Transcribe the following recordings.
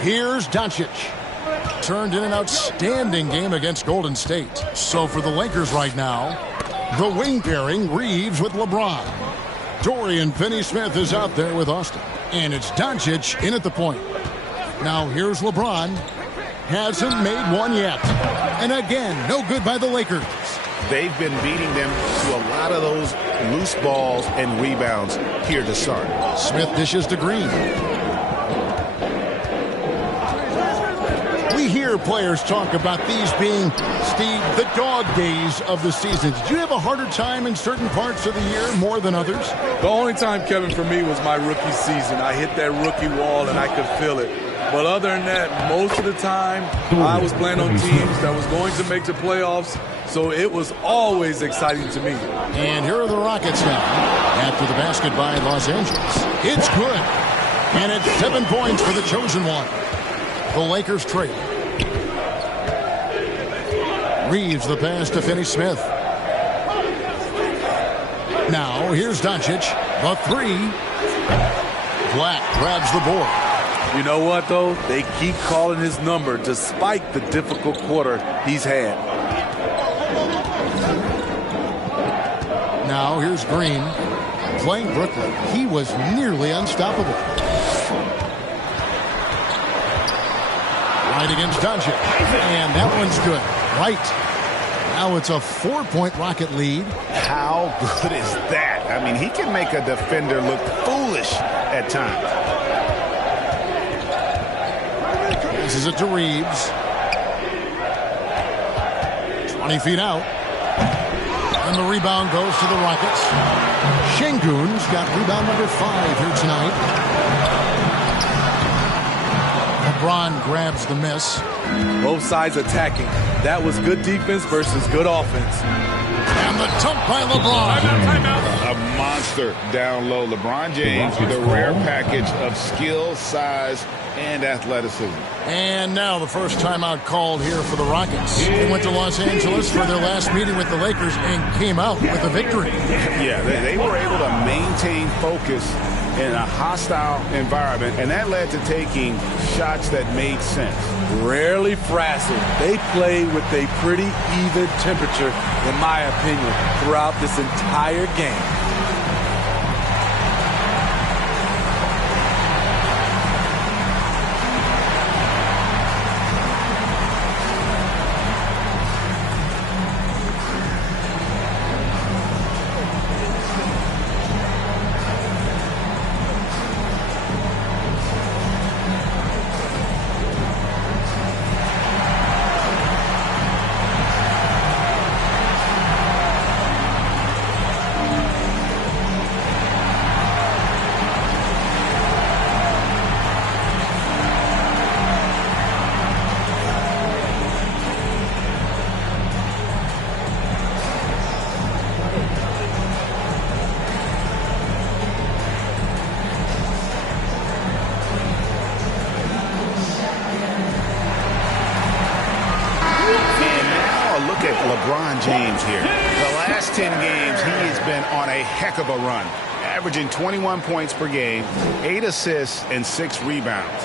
Here's Doncic. Turned in an outstanding game against Golden State. So for the Lakers right now, the wing pairing, Reeves with LeBron. Dorian Finney-Smith is out there with Austin. And it's Doncic in at the point. Now here's LeBron. Hasn't made one yet. And again, no good by the Lakers. They've been beating them to a lot of those loose balls and rebounds here to start. Smith dishes to Green. We hear players talk about these being, Steve, the dog days of the season. Did you have a harder time in certain parts of the year more than others? The only time, Kevin, for me was my rookie season. I hit that rookie wall and I could feel it. But other than that, most of the time, I was playing on teams that was going to make the playoffs, so it was always exciting to me. And here are the Rockets now. After the basket by Los Angeles. It's good. And it's 7 points for the chosen one. The Lakers trade. Reeves the pass to Finney-Smith. Now here's Doncic. The three. Black grabs the board. You know what, though? They keep calling his number despite the difficult quarter he's had. Now here's Green. Playing Brooklyn. He was nearly unstoppable. Right against Doncic. And that one's good. Right. Now it's a 4-point Rocket lead. How good is that? I mean, he can make a defender look foolish at times. This is it to Reeves. 20 feet out. And the rebound goes to the Rockets. Şengün's got rebound number 5 here tonight. LeBron grabs the miss. Both sides attacking. That was good defense versus good offense. And the dunk by LeBron. A monster down low. LeBron James with a rare package of skill, size, and athleticism. And now the first timeout called here for the Rockets. They went to Los Angeles for their last meeting with the Lakers and came out with a victory. Yeah, they were able to maintain focus in a hostile environment, and that led to taking shots that made sense. Rarely frazzled. They play with a pretty even temperature, in my opinion, throughout this entire game. LeBron James here. The last 10 games, he has been on a heck of a run, averaging 21 points per game, 8 assists, and 6 rebounds.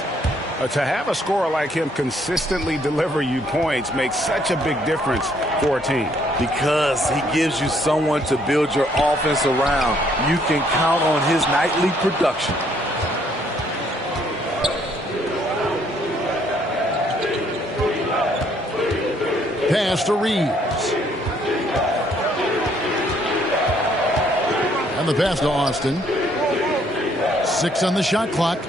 To have a scorer like him consistently deliver you points makes such a big difference for a team. Because he gives you someone to build your offense around. You can count on his nightly production. Pass to Reeves. And the pass to Austin. 6 on the shot clock.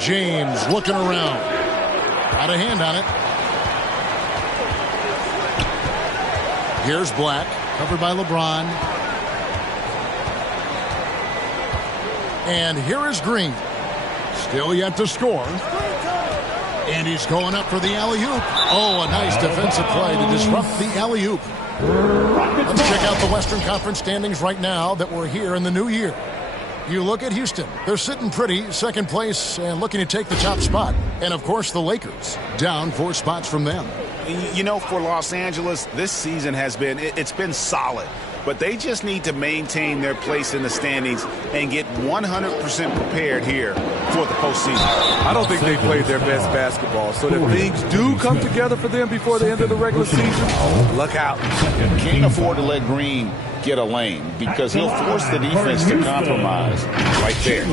James looking around. Got a hand on it. Here's Black, covered by LeBron. And here is Green. Still yet to score. And he's going up for the alley-oop. Oh, a nice defensive play to disrupt the alley-oop. Let's check out the Western Conference standings right now that we're here in the new year. You look at Houston. They're sitting pretty, second place, and looking to take the top spot. And, of course, the Lakers, down 4 spots from them. You know, for Los Angeles, this season has been, it's been solid. but they just need to maintain their place in the standings and get 100% prepared here for the postseason. I don't think they played their best basketball, so if things do come together for them before the end of the regular season, look out. Can't afford to let Green get a lane because he'll force the defense to compromise right there.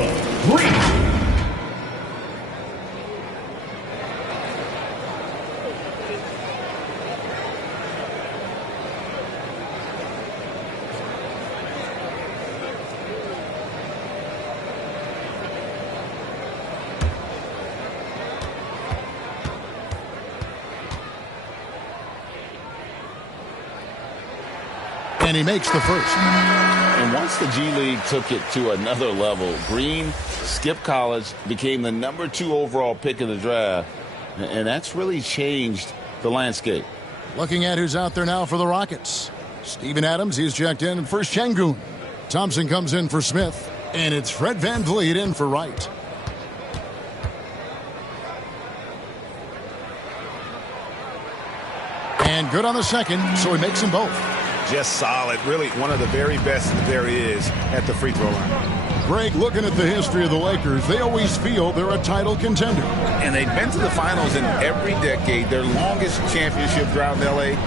And he makes the first. And once the G League took it to another level, Green skipped college, became the #2 overall pick in the draft, and that's really changed the landscape. Looking at who's out there now for the Rockets. Steven Adams, he's checked in for Şengün. Thompson comes in for Smith, and it's Fred VanVleet in for Wright. And good on the second, so he makes them both. Just solid. Really one of the very best there is at the free throw line. Greg, looking at the history of the Lakers, they always feel they're a title contender. And they've been to the finals in every decade. Their longest championship drought in L.A.,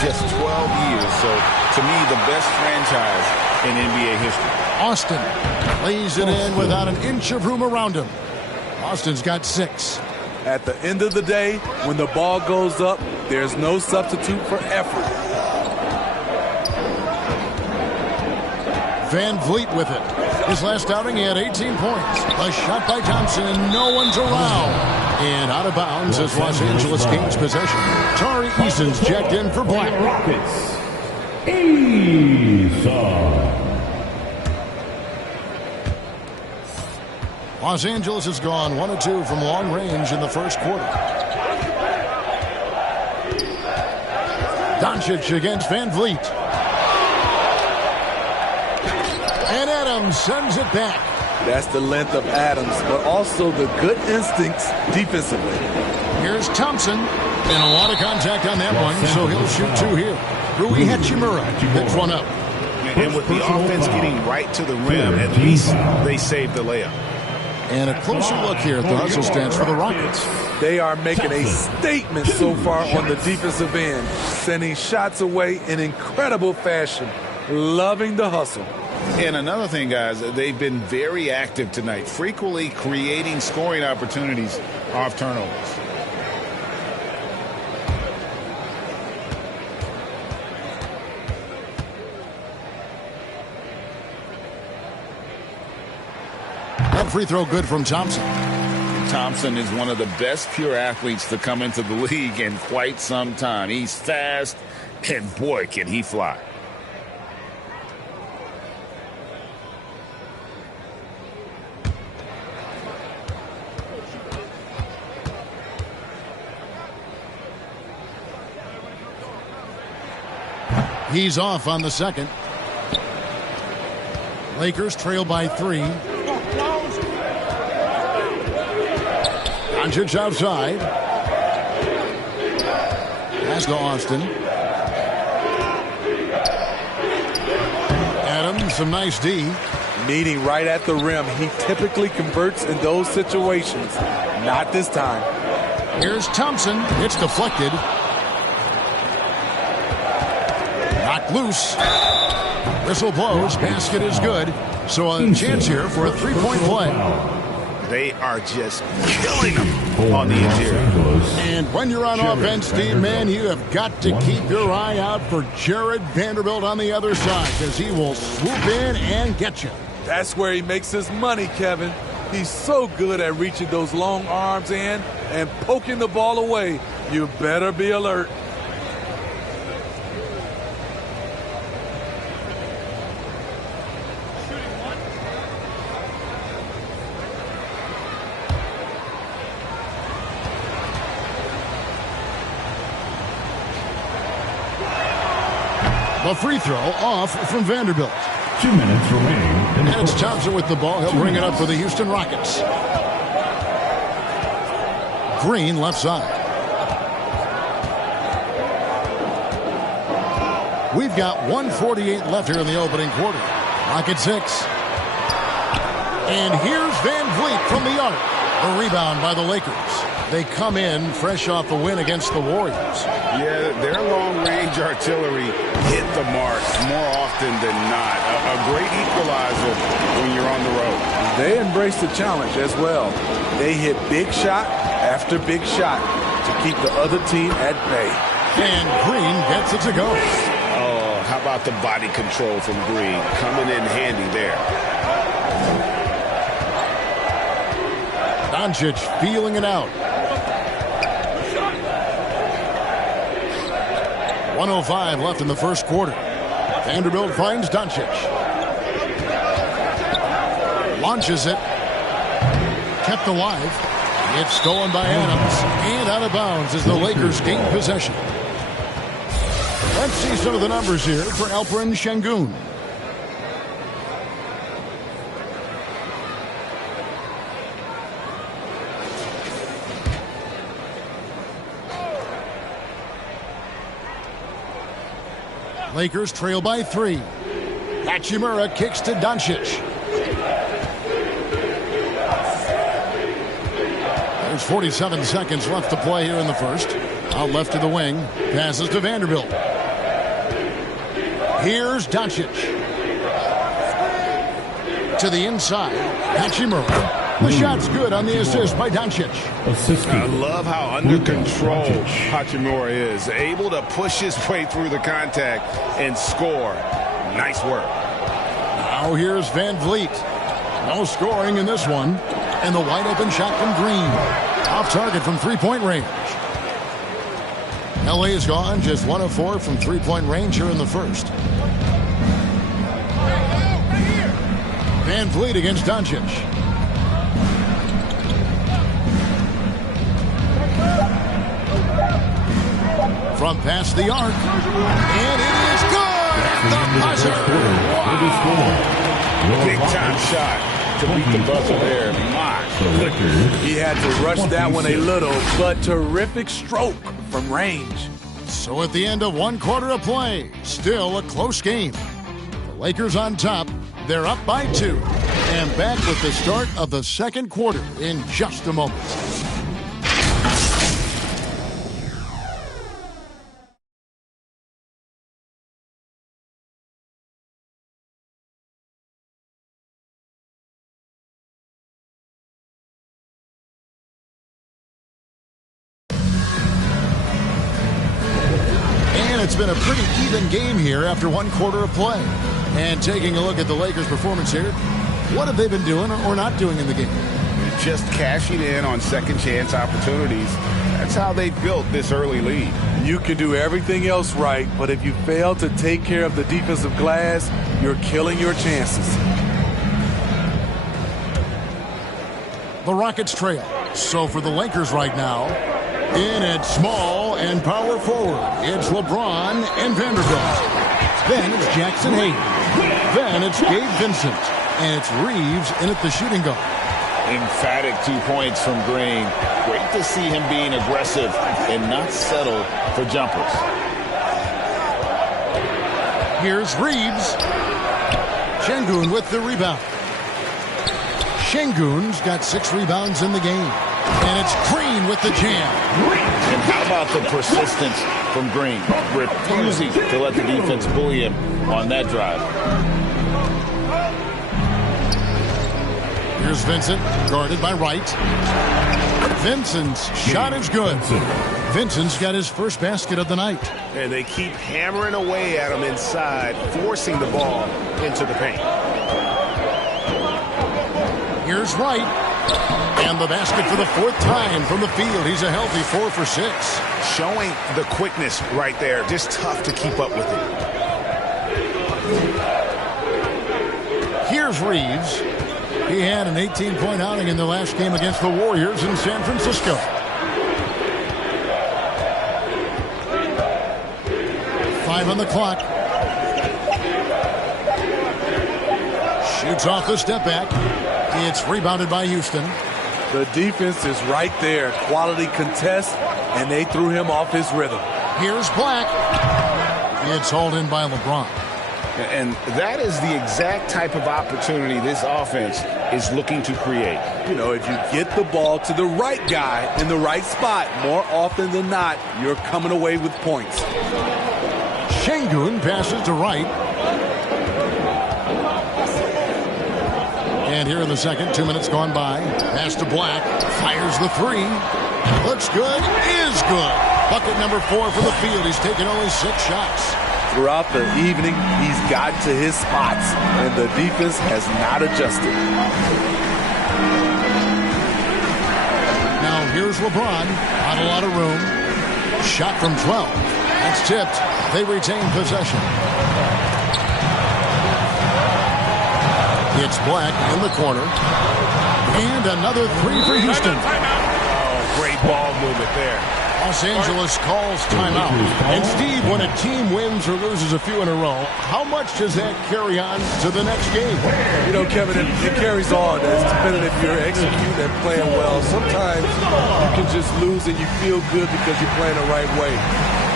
just 12 years. So, to me, the best franchise in NBA history. Austin lays it in without an inch of room around him. Austin's got 6. At the end of the day, when the ball goes up, there's no substitute for effort. VanVleet with it. His last outing, he had 18 points. A shot by Thompson, and no one's around. And out of bounds as Los Angeles Kings possession. Tari Eason's checked in for Black. Rockets. Eason. Los Angeles has gone 1 of 2 from long range in the first quarter. Doncic against VanVleet. And Adams sends it back. That's the length of Adams, but also the good instincts defensively. Here's Thompson. And a lot of contact on that one, so he'll shoot 2 here. Rui Hachimura picks one up. And with the offense getting right to the rim, at least they saved the layup. And a closer look here at the hustle stance for the Rockets. They are making a statement so far on the defensive end, sending shots away in incredible fashion. Loving the hustle. And another thing, guys, they've been very active tonight, frequently creating scoring opportunities off turnovers. That free throw good from Thompson. Thompson is one of the best pure athletes to come into the league in quite some time. He's fast, and boy, can he fly. He's off on the second. Lakers trail by 3. Doncic outside. Pass to Austin. Adams, some nice D. Meeting right at the rim. He typically converts in those situations. Not this time. Here's Thompson. It's deflected. Knocked loose. Whistle blows. Basket is good. So a chance here for a 3-point play. They are just killing them on the interior. And when you're on offense, Steve, man, you have got to keep your eye out for Jared Vanderbilt on the other side, because he will swoop in and get you. That's where he makes his money, Kevin. He's so good at reaching those long arms in and poking the ball away. You better be alert. The free throw off from Vanderbilt. 2 minutes remaining. And it's Thompson with the ball. He'll bring it up for the Houston Rockets. Green left side. We've got 1:48 left here in the opening quarter. Rocket 6. And here's Van Vliet from the arc. A rebound by the Lakers. They come in fresh off the win against the Warriors. Yeah, their long-range artillery hit the mark more often than not. A great equalizer when you're on the road. They embrace the challenge as well. They hit big shot after big shot to keep the other team at bay. And Green gets it to go. Oh, how about the body control from Green? Coming in handy there. Doncic feeling it out. 1:05 left in the first quarter. Vanderbilt finds Doncic. Launches it. Kept alive. It's stolen by Adams. And out of bounds as the Lakers gain possession. Let's see some of the numbers here for Alperen Şengün. Lakers trail by 3. Hachimura kicks to Doncic. There's 47 seconds left to play here in the first. Out left to the wing. Passes to Vanderbilt. Here's Doncic. To the inside. Hachimura. The shot's good on the assist by Doncic. I love how under control Hachimura is. Able to push his way through the contact and score. Nice work. Now here's Van Vliet. No scoring in this one. And the wide open shot from Green. Off target from three-point range. LA is gone. Just 1 of 4 from three-point range here in the first. Van Vliet against Doncic. From past the arc. And it is good at the buzzer. Wow. Big time shot to beat the buzzer there. He had to rush that one a little, but terrific stroke from range. So at the end of 1 quarter of play, still a close game. The Lakers on top. They're up by 2. And back with the start of the second quarter in just a moment. It's been a pretty even game here after 1 quarter of play. And taking a look at the Lakers' performance here, what have they been doing or not doing in the game? Just cashing in on second chance opportunities. That's how they built this early lead. You can do everything else right, but if you fail to take care of the defensive glass, you're killing your chances. The Rockets trail. So for the Lakers right now, in at small and power forward, it's LeBron and Vanderbilt. Then it's Jackson Hayes. Then it's Gabe Vincent. And it's Reeves in at the shooting guard. Emphatic 2 points from Green. Great to see him being aggressive and not settle for jumpers. Here's Reeves. Şengün with the rebound. Şengün's got 6 rebounds in the game. And it's Green with the jam. And how about the persistence from Green? Refusing to let the defense bully him on that drive. Here's Vincent, guarded by Wright. Vincent's shot is good. Vincent's got his first basket of the night. And they keep hammering away at him inside, forcing the ball into the paint. Here's Wright. And the basket for the 4th time from the field. He's a healthy 4 for 6. Showing the quickness right there. Just tough to keep up with it. Here's Reeves. He had an 18-point outing in the last game against the Warriors in San Francisco. Five on the clock. Shoots off the step back. It's rebounded by Houston. The defense is right there. Quality contest, and they threw him off his rhythm. Here's Black. It's hauled in by LeBron. And that is the exact type of opportunity this offense is looking to create. You know, if you get the ball to the right guy in the right spot, more often than not, you're coming away with points. Şengün passes to Wright. And here in the second, 2 minutes gone by. Pass to Black. Fires the three. Looks good. Is good. Bucket number 4 for the field. He's taken only 6 shots. Throughout the evening, he's gotten to his spots, and the defense has not adjusted. Now here's LeBron. Not a lot of room. Shot from 12. That's tipped. They retain possession. It's Black in the corner. And another three for Houston. Oh, great ball movement there. Los Angeles calls timeout. And Steve, when a team wins or loses a few in a row, how much does that carry on to the next game? You know, Kevin, it carries on. It's depending if you're executing and playing well. Sometimes you can just lose and you feel good because you're playing the right way.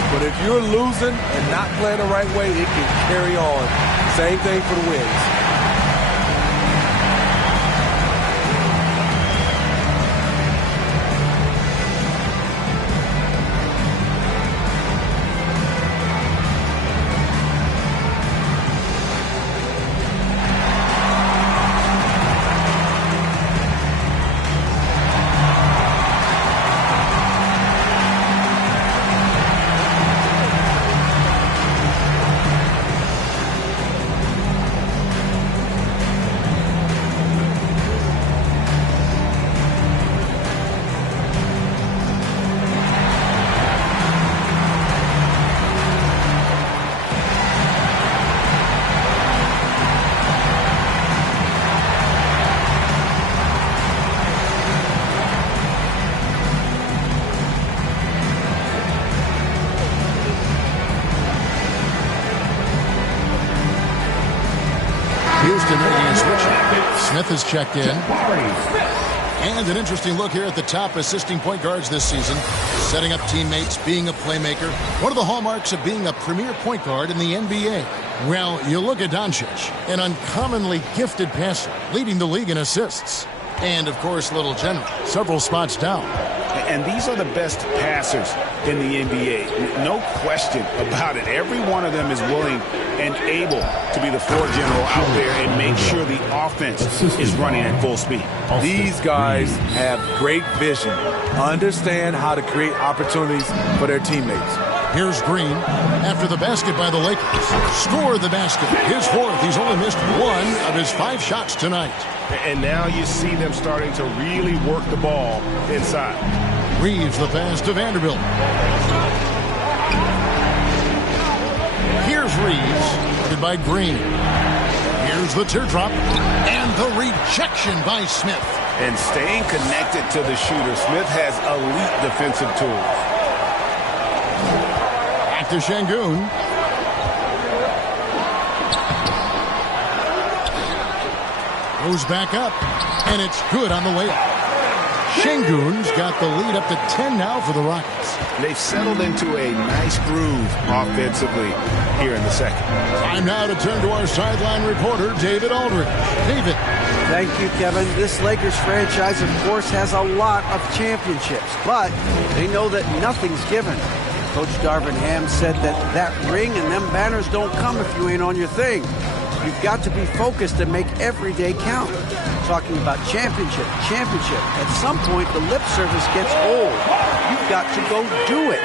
But if you're losing and not playing the right way, it can carry on. Same thing for the wins. Houston making a switch. Smith has checked in. And an interesting look here at the top assisting point guards this season. Setting up teammates, being a playmaker. One of the hallmarks of being a premier point guard in the NBA. Well, you look at Doncic, an uncommonly gifted passer, leading the league in assists. And, of course, Little General, several spots down. And these are the best passers in the NBA. No question about it. Every one of them is willing and able to be the floor general out there and make sure the offense is running at full speed. These guys have great vision, understand how to create opportunities for their teammates. Here's Green after the basket by the Lakers. Score the basket. His fourth. He's only missed 1 of his 5 shots tonight. And now you see them starting to really work the ball inside. Reeves the pass to Vanderbilt. Here's Reeves, guarded by Green. Here's the teardrop, and the rejection by Smith. And staying connected to the shooter, Smith has elite defensive tools. Back to Şengün. Goes back up, and it's good on the layup. Şengün's got the lead up to 10 now for the Rockets. They've settled into a nice groove offensively here in the second. Time now to turn to our sideline reporter, David Aldridge. David. Thank you, Kevin. This Lakers franchise, of course, has a lot of championships, but they know that nothing's given. Coach Darvin Ham said that ring and them banners don't come if you ain't on your thing. You've got to be focused and make every day count. Talking about championship. At some point, the lip service gets old. You've got to go do it.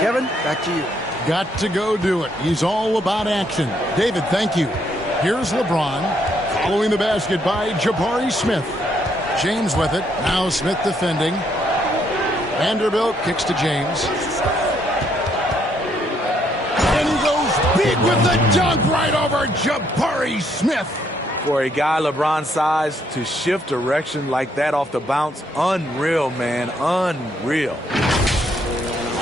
Kevin, back to you. Got to go do it. He's all about action. David, thank you. Here's LeBron, following the basket by Jabari Smith. James with it. Now Smith defending. Vanderbilt kicks to James. And he goes big with the dunk right over Jabari Smith. For a guy LeBron's size to shift direction like that off the bounce, unreal, man, unreal.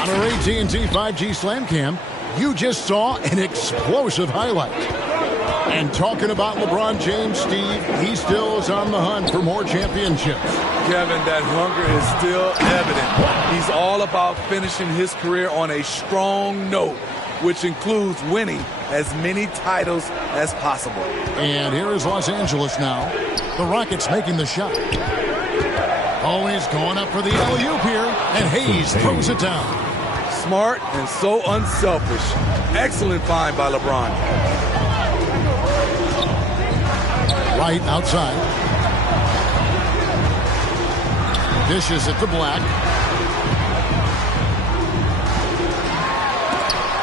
On our AT&T 5G Slam Cam, you just saw an explosive highlight. And talking about LeBron James, Steve, he still is on the hunt for more championships. Kevin, that hunger is still evident. He's all about finishing his career on a strong note. which includes winning as many titles as possible. And here is Los Angeles now. The Rockets making the shot. Always going up for the alley-oop here, and Hayes throws it down. Smart and so unselfish. Excellent find by LeBron. Right outside. Dishes it to Black.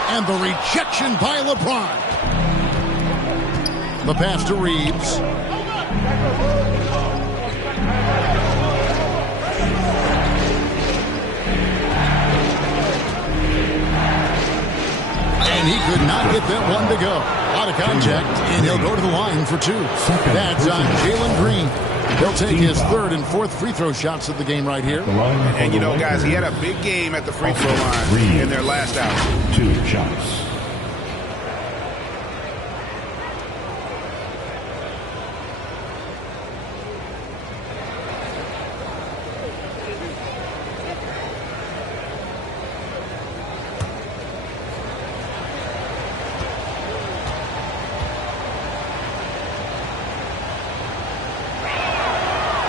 And the rejection by LeBron. The pass to Reeves. And he could not get that one to go. Out of contact, and he'll go to the line for two. That's on Jalen Green. He'll take his third and fourth free throw shots of the game right here. And you know, guys, he had a big game at the free throw line in their last outing. 2 shots.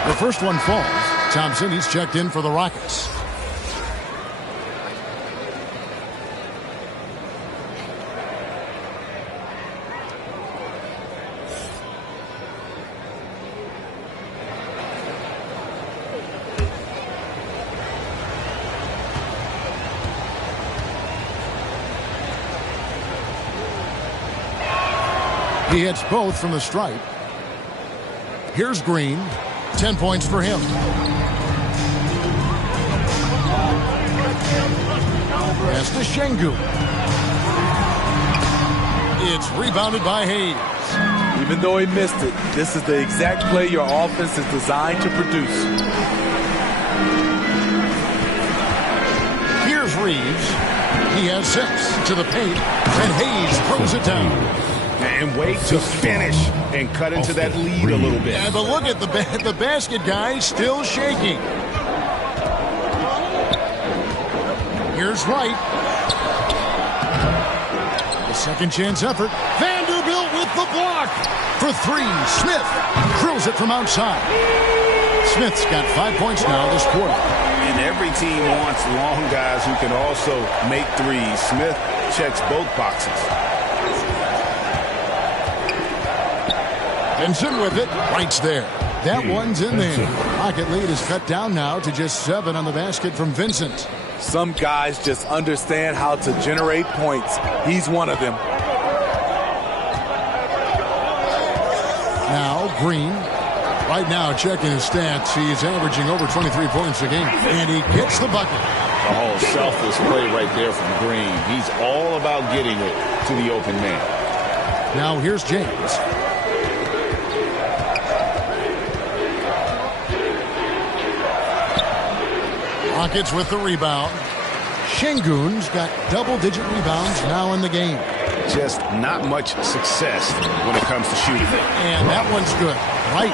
The first one falls. Thompson, he's checked in for the Rockets. He hits both from the stripe. Here's Green. 10 points for him. Pass to Şengün. It's rebounded by Hayes. Even though he missed it, this is the exact play your offense is designed to produce. Here's Reeves. He has 6 to the paint, and Hayes throws it down. And wait to finish and cut into that lead a little bit. Yeah, but look at the basket guy still shaking. Here's Wright. The second chance effort. Vanderbilt with the block. For 3, Smith drills it from outside. Smith's got 5 points now this quarter. And every team wants long guys who can also make threes. Smith checks both boxes. Benson with it. Wright's there. That one's in there. Rocket lead is cut down now to just 7 on the basket from Vincent. Some guys just understand how to generate points. He's one of them. Now Green. Right now checking his stats. He's averaging over 23 points a game. And he gets the bucket. Oh, selfless play right there from Green. He's all about getting it to the open man. Now here's James. Rockets with the rebound. Şengün's got double-digit rebounds now in the game. Just not much success when it comes to shooting. And that one's good. Right.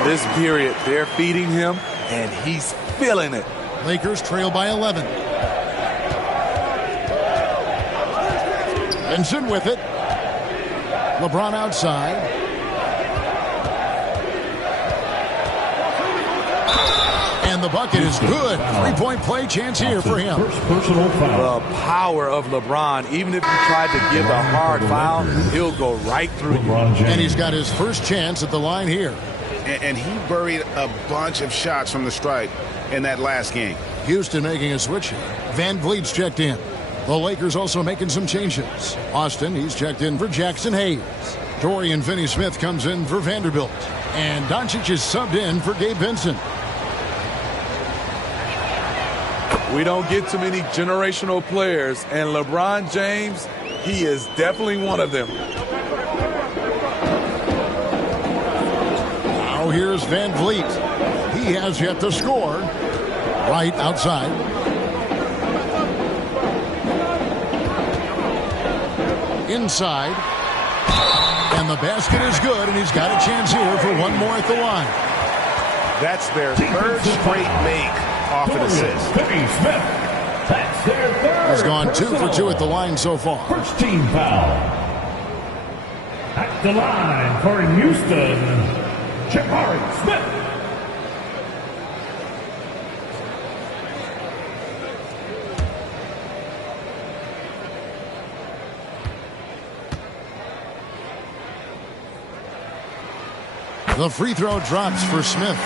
In this period, they're feeding him, and he's feeling it. Lakers trail by 11. Benson with it. LeBron outside. And the bucket is good. 3-point play chance here for him. Personal foul. The power of LeBron. Even if you tried to give a hard foul, he'll go right through you. And he's got his first chance at the line here. And he buried a bunch of shots from the stripe in that last game. Houston making a switch here. Van Vliet's checked in. The Lakers also making some changes. Austin, he's checked in for Jackson Hayes. Dorian Finney-Smith comes in for Vanderbilt. And Doncic is subbed in for Gabe Vincent. We don't get too many generational players, and LeBron James, he is definitely one of them. Now here's Van Vliet. He has yet to score. Right outside. Inside. And the basket is good, and he's got a chance here for one more at the line. That's their third straight make off an assist. That's their third. He's gone 2 for 2 at the line so far. First team foul. At the line for Houston, Jabari Smith. The free throw drops for Smith.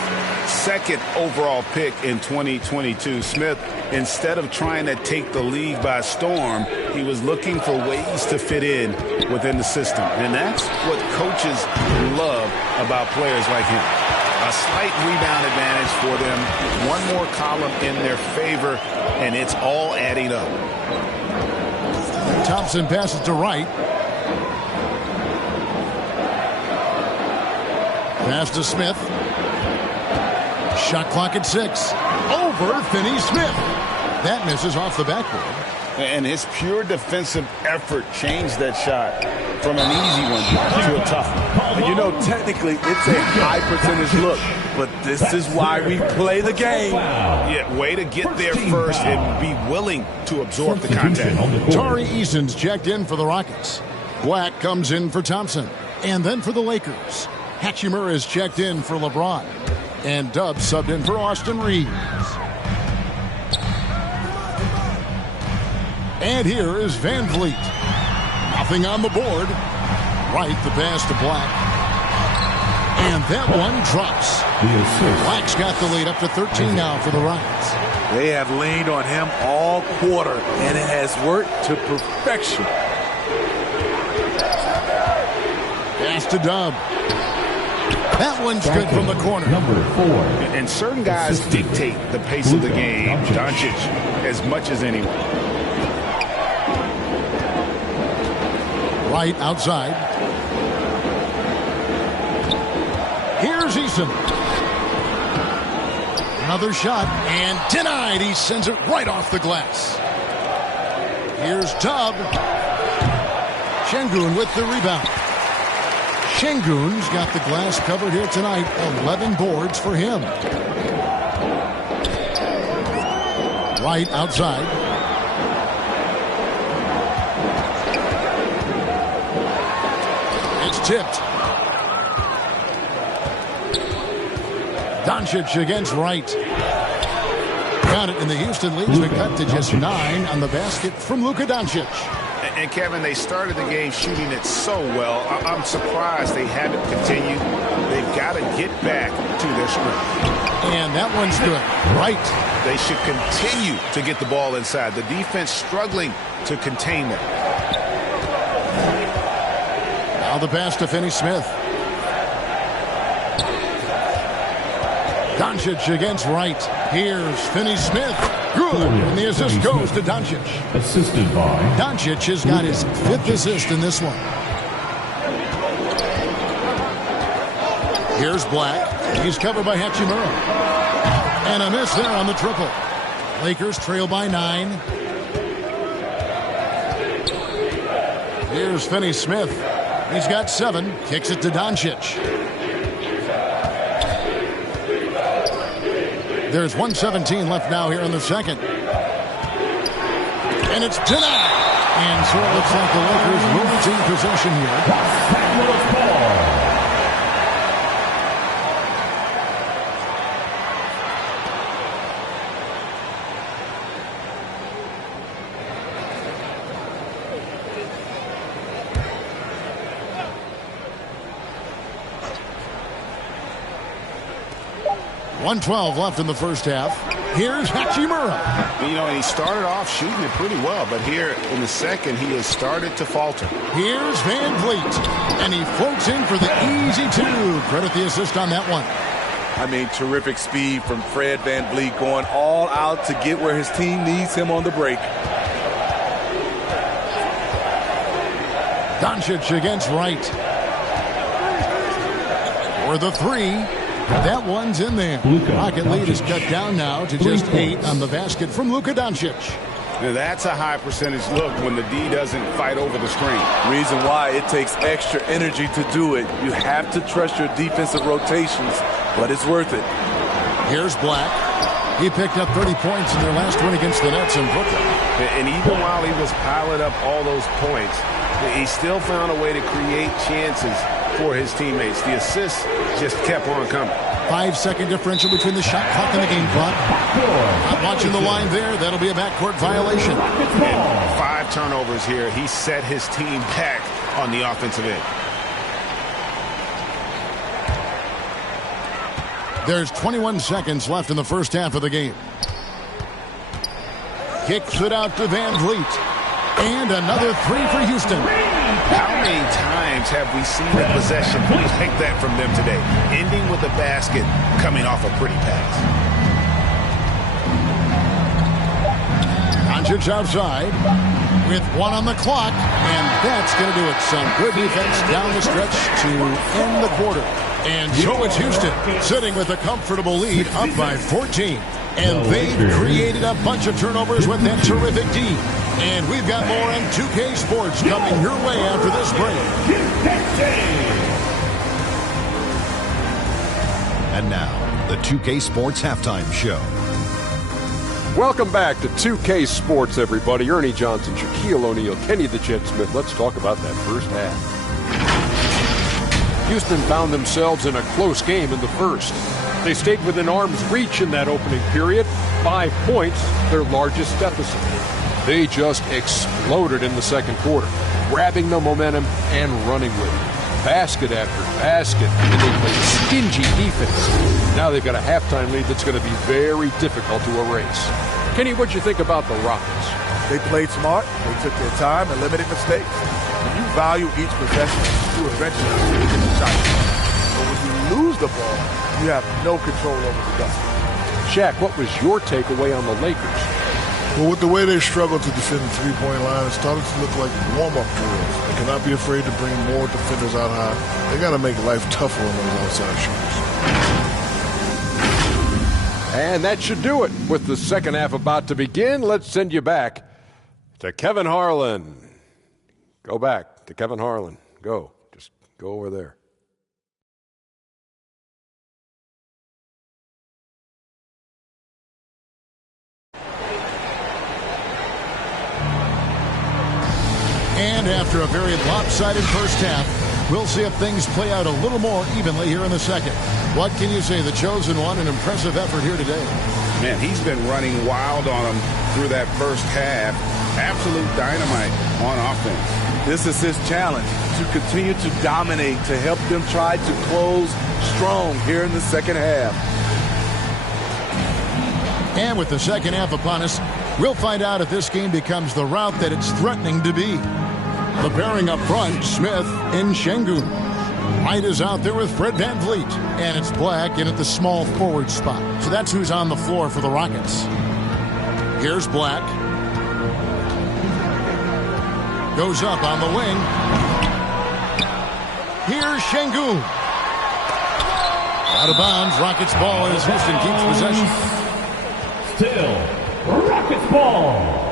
Second overall pick in 2022. Smith, instead of trying to take the league by storm, he was looking for ways to fit in within the system. And that's what coaches love about players like him. A slight rebound advantage for them. One more column in their favor, and it's all adding up. Thompson passes to Wright. Pass to Smith. Shot clock at 6. Over Finney-Smith. That misses off the backboard. And his pure defensive effort changed that shot from an easy one to a tough one. You know, technically, it's a high percentage look, but this is why we play the game. Yeah, way to get there first and be willing to absorb the contact. Tari Eason's checked in for the Rockets. Black comes in for Thompson. And then for the Lakers, Hachimura is checked in for LeBron. And Dubs subbed in for Austin Reeves. And here is Van Vliet. Nothing on the board. Wright, the pass to Black. And that one drops. Black's got the lead up to 13 now for the Rockets. They have leaned on him all quarter, and it has worked to perfection. Pass to Dub. That one's good from the corner. Number 4. And certain guys dictate the pace of the game. Doncic as much as anyone. Right outside. Here's Eason. Another shot and denied. He sends it right off the glass. Here's Dub. Şengün with the rebound. Şengün's got the glass covered here tonight. 11 boards for him. Right outside. It's tipped. Doncic against Wright. Got it, and the Houston leads the cut to just 9 on the basket from Luka Doncic. And Kevin, they started the game shooting it so well. I'm surprised they haven't continued. They've got to get back to their strength. And that one's good. Right. They should continue to get the ball inside. The defense struggling to contain them. Now the pass to Finney-Smith. Doncic against Wright. Here's Finney-Smith. Good. And the assist goes to Doncic. Assisted by Doncic has got his 5th assist in this one. Here's Black. He's covered by Hachimura. And a miss there on the triple. Lakers trail by 9. Here's Finney-Smith. He's got 7. Kicks it to Doncic. There's 1:17 left now here in the second. And it's denied. And so it looks like the Lakers will retain possession here. .112 left in the first half. Here's Hachimura. You know, and he started off shooting it pretty well, but here in the second, he has started to falter. Here's Van Vliet. And he floats in for the easy 2. Credit the assist on that one. I mean, terrific speed from Fred Van Vliet, going all out to get where his team needs him on the break. Doncic against Wright. For the 3. That one's in there. Rocket lead is cut down now to just 8 on the basket from Luka Doncic. Now that's a high percentage look when the D doesn't fight over the screen. Reason why it takes extra energy to do it. You have to trust your defensive rotations, but it's worth it. Here's Black. He picked up 30 points in their last win against the Nets in Brooklyn. And even while he was piling up all those points, he still found a way to create chances for his teammates. The assists just kept on coming. 5-second differential between the shot clock and the game clock. Not watching the line there. That'll be a backcourt violation. And 5 turnovers here. He set his team back on the offensive end. There's 21 seconds left in the first half of the game. Kicks it out to Van Vliet. And another 3 for Houston. How many times have we seen a possession like that from them today? Ending with a basket, coming off a pretty pass. Doncic outside with 1 on the clock. And that's going to do it. Some good defense down the stretch to end the quarter. And so it's Houston sitting with a comfortable lead up by 14. And they've created a bunch of turnovers with that terrific D. And we've got more on 2K Sports coming your way after this break. And now, the 2K Sports Halftime Show. Welcome back to 2K Sports, everybody. Ernie Johnson, Shaquille O'Neal, Kenny the Jet Smith. Let's talk about that first half. Houston found themselves in a close game in the first. They stayed within arm's reach in that opening period. 5 points, their largest deficit. They just exploded in the second quarter, grabbing the momentum and running with it. Basket after basket, and they played stingy defense. Now they've got a halftime lead that's going to be very difficult to erase. Kenny, what'd you think about the Rockets? They played smart, they took their time and limited mistakes. When you value each possession, you eventually get the shot. But when you lose the ball, you have no control over the dust. Shaq, what was your takeaway on the Lakers? Well, with the way they struggle to defend the three-point line, it's starting to look like warm-up drills. They cannot be afraid to bring more defenders out high. They got to make life tougher on those outside shooters. And that should do it. With the second half about to begin, let's send you back to Kevin Harlan. Go back to Kevin Harlan. Go. Just go over there. And after a very lopsided first half, we'll see if things play out a little more evenly here in the second. What can you say? The chosen one, an impressive effort here today. Man, he's been running wild on them through that first half. Absolute dynamite on offense. This is his challenge, to continue to dominate, to help them try to close strong here in the second half. And with the second half upon us, we'll find out if this game becomes the route that it's threatening to be. The pairing up front, Smith and Şengün. White is out there with Fred VanVleet. And it's Black in at the small forward spot. So that's who's on the floor for the Rockets. Here's Black. Goes up on the wing. Here's Şengün. Out of bounds. Rockets ball as Houston keeps possession. Still, Rockets ball.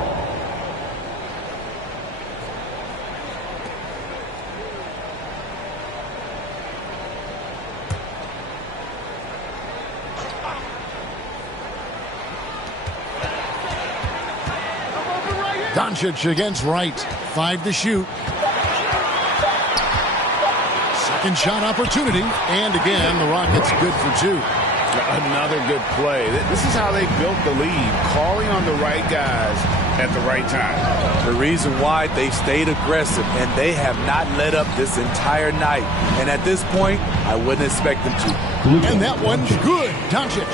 Doncic against Wright. 5 to shoot. Second shot opportunity. And again, the Rockets good for 2. Another good play. This is how they built the lead, calling on the right guys at the right time. The reason why they stayed aggressive, and they have not let up this entire night. And at this point, I wouldn't expect them to. And that one's good. Doncic.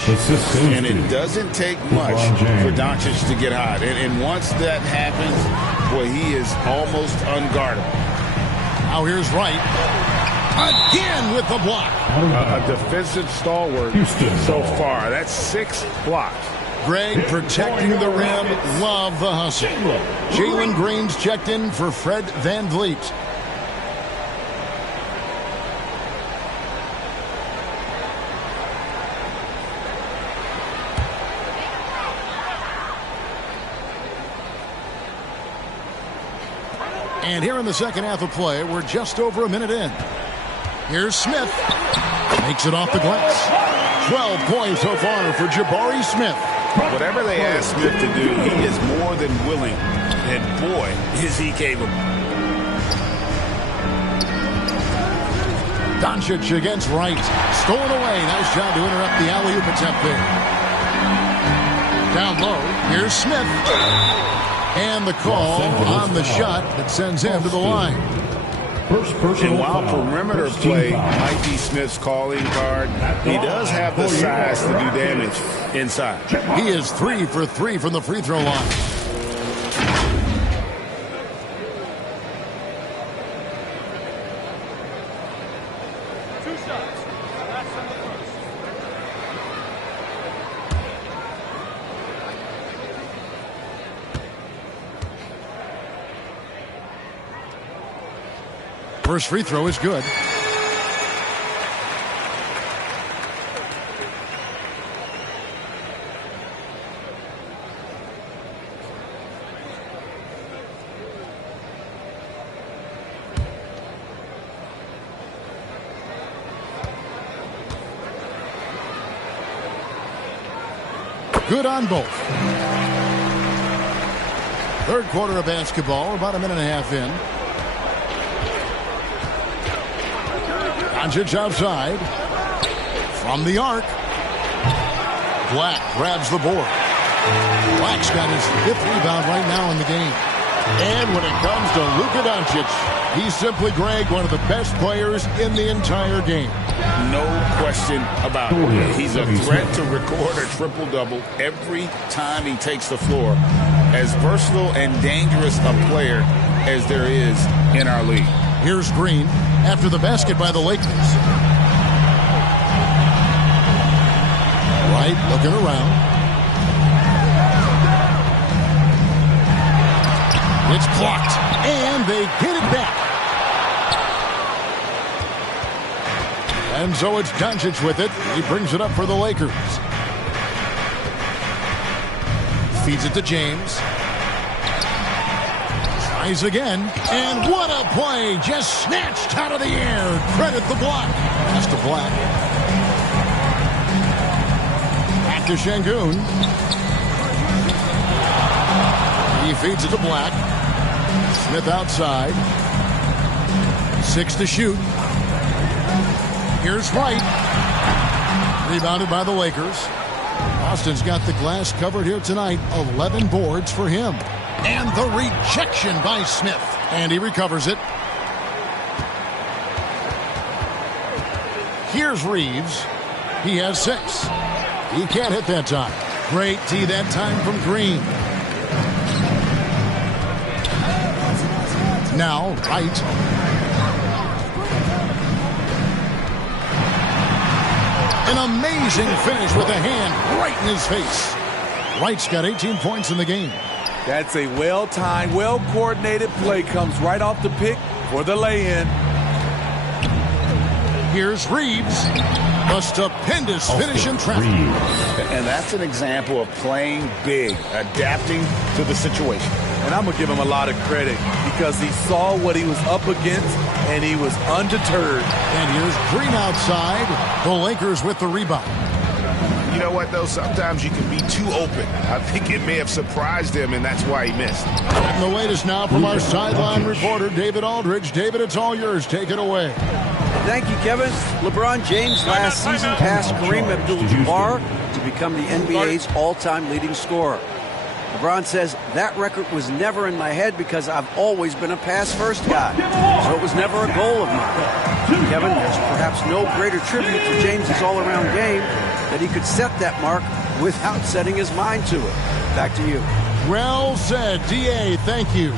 And it doesn't take much for Doncic to get hot. And once that happens, boy, he is almost unguardable. Now here's Wright. Again with the block. A defensive stalwart so far. That's 6 blocks. Greg protecting the rim. Love the hustle. Jalen Green's checked in for Fred VanVleet. And here in the second half of play, we're just over a minute in. Here's Smith. Makes it off the glass. 12 points so far for Jabari Smith. Whatever they ask Smith to do, he is more than willing. And boy, is he capable. Doncic against Wright. Stolen away. Nice job to interrupt the alley-oop attempt there. Down low. Here's Smith. And the call on the shot that sends him to the line. And while perimeter play might be Smith's calling card, he does have the size to do damage inside. He is 3 for 3 from the free throw line. First free throw is good. Good on both. Third quarter of basketball, about a minute and a half in. Doncic outside. From the arc. Black grabs the board. Black's got his 5th rebound right now in the game. And when it comes to Luka Doncic, he's simply, Greg, one of the best players in the entire game. No question about it. He's a threat to record a triple-double every time he takes the floor. As versatile and dangerous a player as there is in our league. Here's Green after the basket by the Lakers. Wright looking around. It's blocked, and they get it back. And so it's Doncic with it. He brings it up for the Lakers. Feeds it to James. Tries again, and what a play! Just snatched out of the air. Credit the block. Pass to Black. Back to Şengün. He feeds it to Black. Smith outside. 6 to shoot. Here's Wright. Rebounded by the Lakers. Austin's got the glass covered here tonight. 11 boards for him. And the rejection by Smith. And he recovers it. Here's Reeves. He has 6. He can't hit that time. Great D that time from Green. Now, Wright. An amazing finish with a hand right in his face. Wright's got 18 points in the game. That's a well-timed, well-coordinated play. Comes right off the pick for the lay-in. Here's Reeves. A stupendous finish in traffic. And that's an example of playing big, adapting to the situation. And I'm going to give him a lot of credit because he saw what he was up against and he was undeterred. And here's Green outside. The Lakers with the rebound. You know what, though? Sometimes you can be too open. I think it may have surprised him, and that's why he missed. And the latest now from our sideline reporter, David Aldridge. David, it's all yours. Take it away. Thank you, Kevin. LeBron James last season passed Kareem Abdul-Jabbar to become the NBA's all-time leading scorer. LeBron says, that record was never in my head because I've always been a pass-first guy. So it was never a goal of mine. Kevin, there's perhaps no greater tribute to James's all-around game that he could set that mark without setting his mind to it. Back to you. Well said, D.A. Thank you.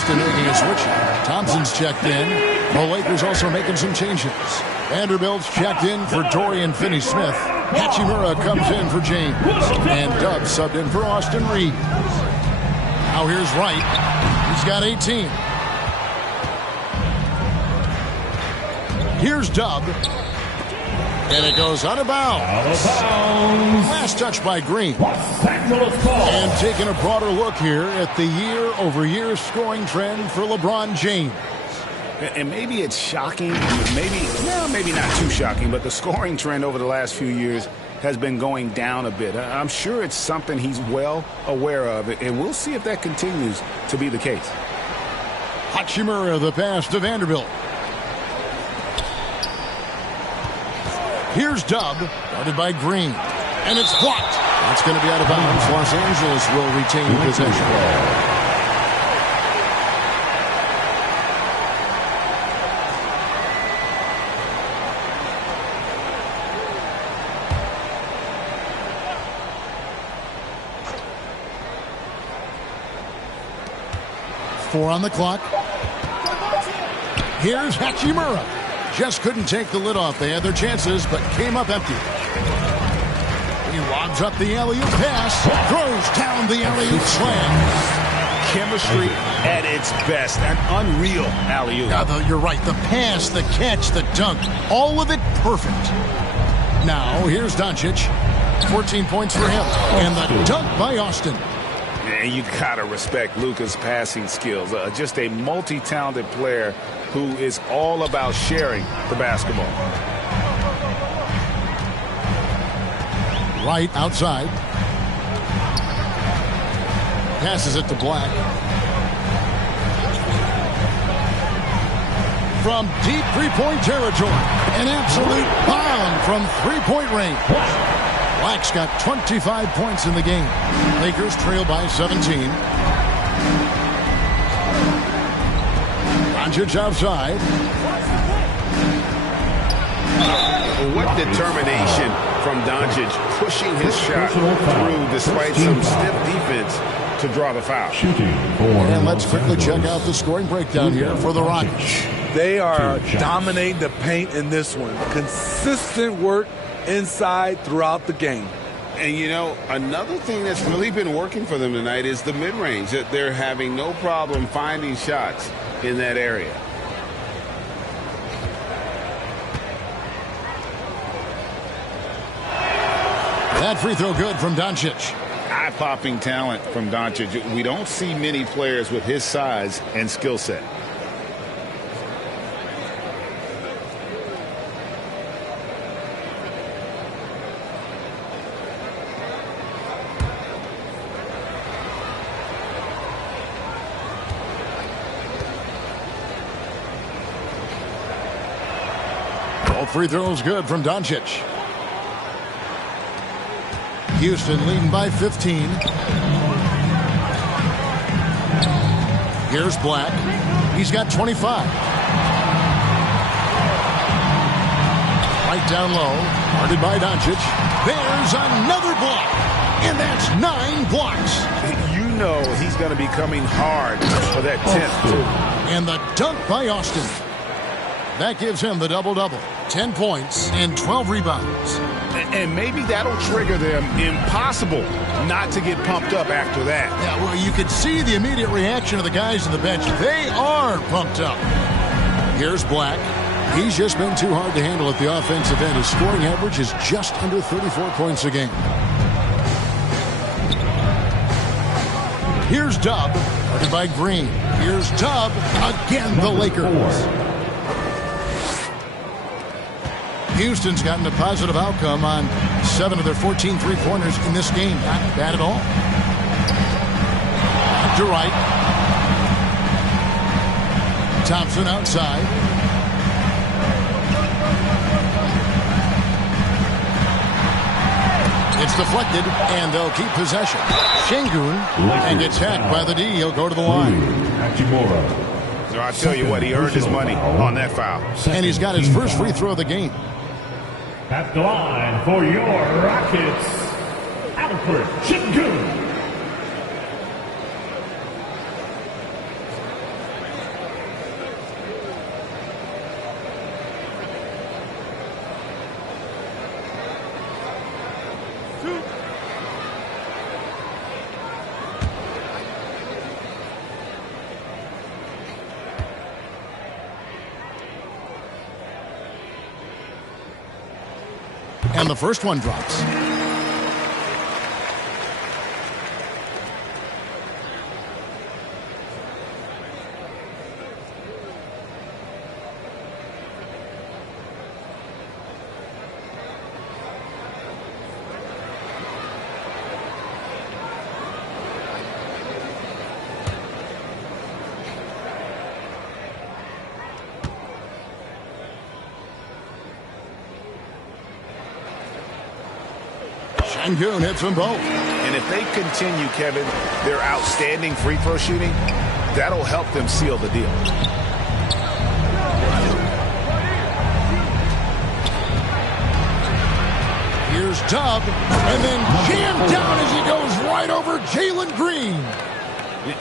Houston making a switch. Thompson's checked in. The Lakers also making some changes. Vanderbilt's checked in for Dorian Finney-Smith. Hachimura comes in for James. And Dub subbed in for Austin Reeves. Now here's Wright. He's got 18. Here's Dub. And it goes out of bounds. Last touch by Green. And taking a broader look here at the year-over-year scoring trend for LeBron James. And maybe it's shocking, maybe not too shocking, but the scoring trend over the last few years has been going down a bit. I'm sure it's something he's well aware of, and we'll see if that continues to be the case. Hachimura, the pass to Vanderbilt. Here's Dub, guarded by Green, and it's blocked. That's going to be out of bounds. Los Angeles will retain possession. Four on the clock. Here's Hachimura. Just couldn't take the lid off. They had their chances, but came up empty. He lobs up the alley-oop pass. Throws down the alley-oop slam. Chemistry at its best. An unreal alley-oop. Yeah, you're right. The pass, the catch, the dunk. All of it perfect. Now, here's Doncic. 14 points for him. And the dunk by Austin. And you gotta respect Luka's passing skills. Just a multi-talented player who is all about sharing the basketball. Right outside. Passes it to Black. From deep three-point territory. An absolute bomb from three-point range. Black's got 25 points in the game. Lakers trail by 17. Doncic outside. What determination from Doncic, pushing his shot through despite some stiff defense to draw the foul. And let's quickly check out the scoring breakdown here for the Rockets. They are dominating the paint in this one. Consistent work inside throughout the game. And, you know, another thing that's really been working for them tonight is the mid-range. That they're having no problem finding shots in that area. That free throw good from Doncic. Eye-popping talent from Doncic. We don't see many players with his size and skill set. All free throws good from Doncic. Houston leading by 15. Here's Black. He's got 25. Right down low. Guarded by Doncic. There's another block. And that's 9 blocks. You know he's going to be coming hard for that 10th. And the dunk by Austin. That gives him the double-double. 10 points and 12 rebounds. And maybe that'll trigger them. Impossible not to get pumped up after that. Yeah, well, you could see the immediate reaction of the guys on the bench. They are pumped up. Here's Black. He's just been too hard to handle at the offensive end. His scoring average is just under 34 points a game. Here's Dub, guarded by Green. Here's Dub. Again, the Lakers. Houston's gotten a positive outcome on 7 of their 14 three-pointers in this game. Not bad at all. To right. Thompson outside. It's deflected, and they'll keep possession. Şengün, and gets hacked by the D. He'll go to the line. So I tell you what, he earned his money on that foul. And he's got his first free throw of the game. At the line for your Rockets, Alfred Şengün. And the first one drops. Sengun hits them both. And if they continue, Kevin, their outstanding free throw shooting, that'll help them seal the deal. Here's Dub, and then jammed down as he goes right over Jalen Green.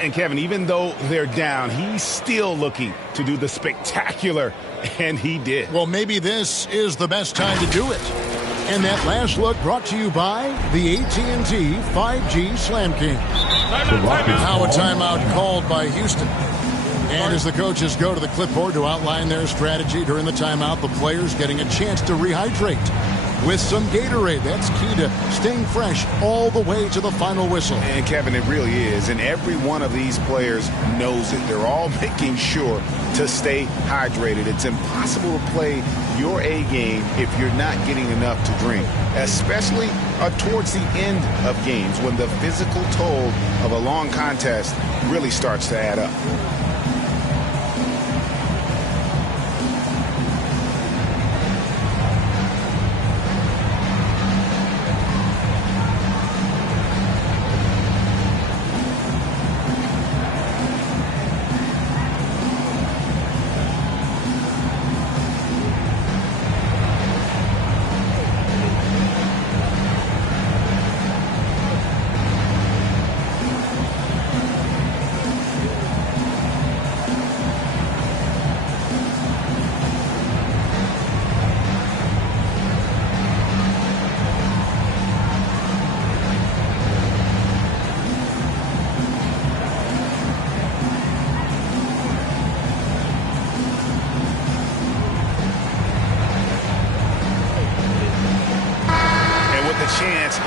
And Kevin, even though they're down, he's still looking to do the spectacular, and he did. Well, maybe this is the best time to do it. And that last look brought to you by the AT&T 5G Slam King. Now a timeout called by Houston. And as the coaches go to the clipboard to outline their strategy during the timeout, the players getting a chance to rehydrate with some Gatorade. That's key to staying fresh all the way to the final whistle. And Kevin, it really is. And every one of these players knows it. They're all making sure to stay hydrated. It's impossible to play your A game if you're not getting enough to drink, especially towards the end of games when the physical toll of a long contest really starts to add up.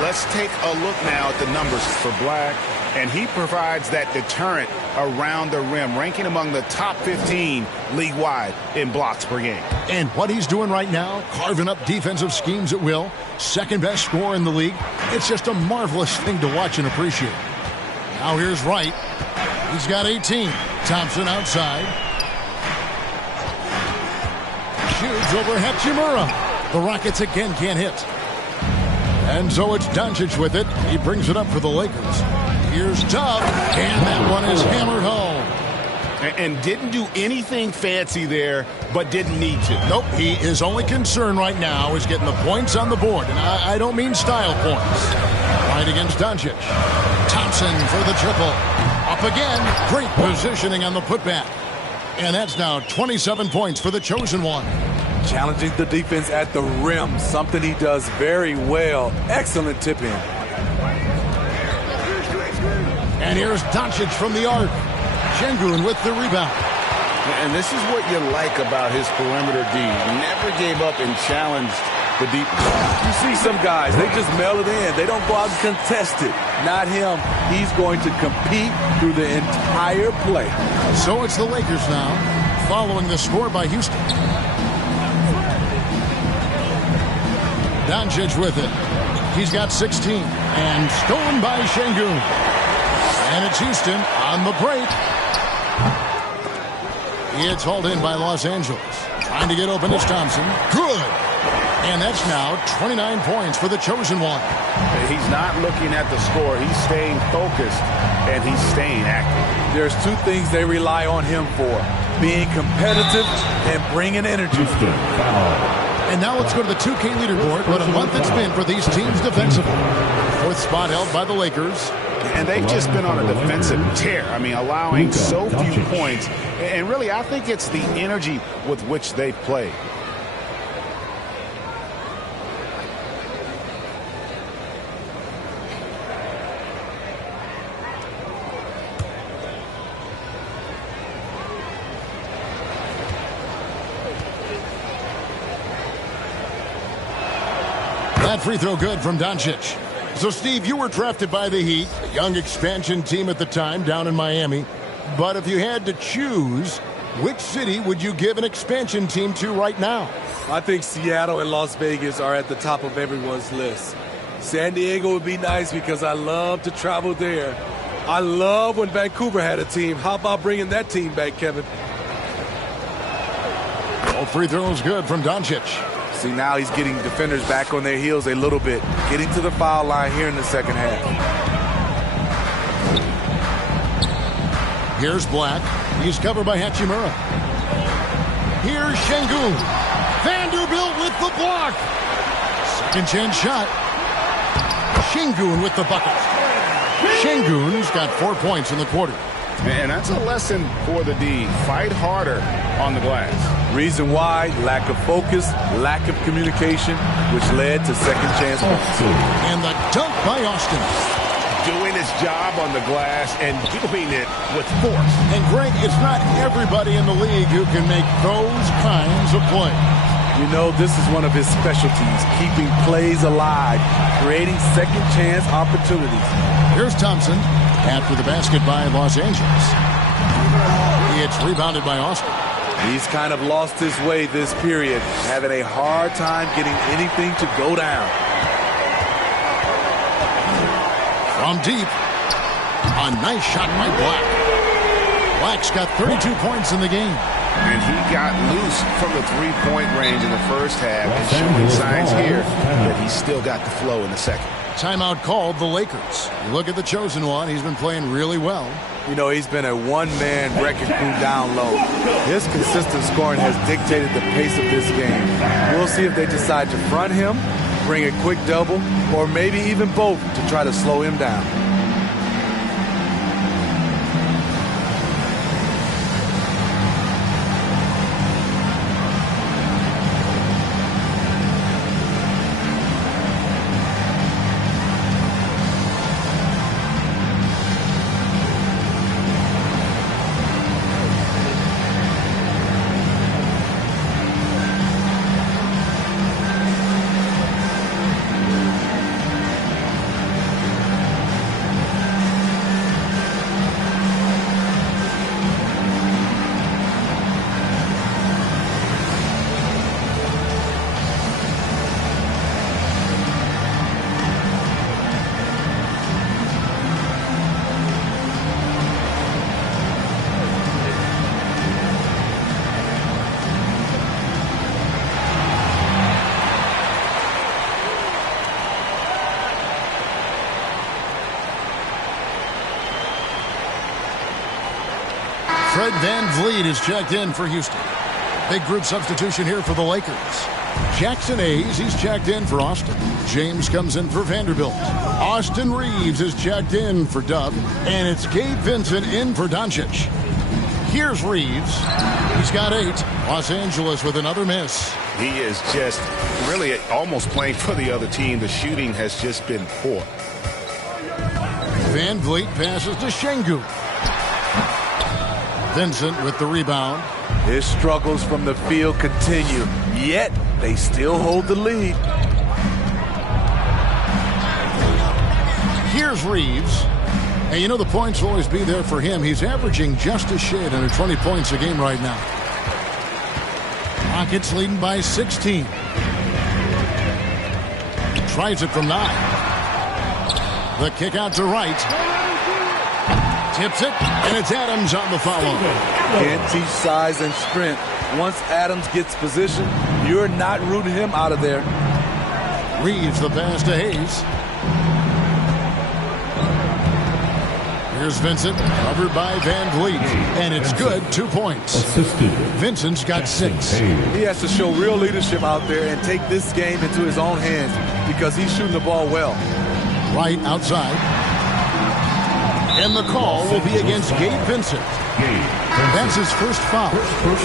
Let's take a look now at the numbers for Black, and he provides that deterrent around the rim, ranking among the top 15 league-wide in blocks per game. And what he's doing right now, carving up defensive schemes at will, second best scorer in the league. It's just a marvelous thing to watch and appreciate. Now here's Wright. He's got 18. Thompson outside. Shoots over Hachimura. The Rockets again can't hit. And so it's Doncic with it. He brings it up for the Lakers. Here's Dub, and that one is hammered home. And didn't do anything fancy there, but didn't need to. Nope, he is only concern right now is getting the points on the board. And I don't mean style points. Right against Doncic. Thompson for the triple. Up again. Great positioning on the putback. And that's now 27 points for the chosen one. Challenging the defense at the rim, something he does very well. Excellent tip in. And here's Doncic from the arc. Sengun with the rebound. And this is what you like about his perimeter D. Never gave up and challenged the deep. You see some guys, they just mail it in. They don't go out and contest it. Not him. He's going to compete through the entire play. So it's the Lakers now, following the score by Houston. Doncic with it. He's got 16. And stolen by Sengun. And it's Houston on the break. It's hauled in by Los Angeles. Trying to get open is Thompson. Good. And that's now 29 points for the chosen one. He's not looking at the score. He's staying focused, and he's staying active. There's two things they rely on him for. Being competitive and bringing energy. And now let's go to the 2K leaderboard. What a month it's been for these teams defensively. Fourth spot held by the Lakers. And they've just been on a defensive tear. I mean, allowing so few points. And really, I think it's the energy with which they play. That free throw good from Doncic. So, Steve, you were drafted by the Heat, a young expansion team at the time down in Miami. But if you had to choose, which city would you give an expansion team to right now? I think Seattle and Las Vegas are at the top of everyone's list. San Diego would be nice because I love to travel there. I love when Vancouver had a team. How about bringing that team back, Kevin? All free throws good from Doncic. See, now he's getting defenders back on their heels a little bit, getting to the foul line here in the second half. Here's Black. He's covered by Hachimura. Here's Şengün. Vanderbilt with the block. Second chance shot. Şengün with the bucket. Şengün's got 4 points in the quarter. And that's a lesson for the D. Fight harder on the glass. Reason why? Lack of focus, lack of communication, which led to second chance points. And the dunk by Austin. Doing his job on the glass and doing it with force. And Greg, it's not everybody in the league who can make those kinds of plays. You know, this is one of his specialties, keeping plays alive, creating second chance opportunities. Here's Thompson after the basket by Los Angeles. It's rebounded by Austin. He's kind of lost his way this period, having a hard time getting anything to go down. From deep, a nice shot by Black. Black's got 32 points in the game. And he got loose from the three-point range in the first half and showing signs here that he's still got the flow in the second. Timeout called the Lakers. You look at the chosen one. He's been playing really well. You know, he's been a one-man wrecking crew down low. His consistent scoring has dictated the pace of this game. We'll see if they decide to front him, bring a quick double, or maybe even both to try to slow him down. Fred VanVleet is checked in for Houston. Big group substitution here for the Lakers. Jackson Hayes, he's checked in for Austin. James comes in for Vanderbilt. Austin Reeves is checked in for Dub. And it's Gabe Vincent in for Doncic. Here's Reeves. He's got 8. Los Angeles with another miss. He is just really almost playing for the other team. The shooting has just been poor. VanVleet passes to Şengün. Vincent with the rebound. His struggles from the field continue, yet they still hold the lead. Here's Reeves. And you know the points will always be there for him. He's averaging just a shade under 20 points a game right now. Rockets leading by 16. Tries it from 9. The kick out to right. Tips it, and it's Adams on the follow. Can't teach size and strength. Once Adams gets position, you're not rooting him out of there. Reeves the pass to Hayes. Here's Vincent, covered by VanVleet, and it's good, 2 points. Vincent's got 6. He has to show real leadership out there and take this game into his own hands because he's shooting the ball well. Right outside. And the call will be against Gabe Vincent. That's his first foul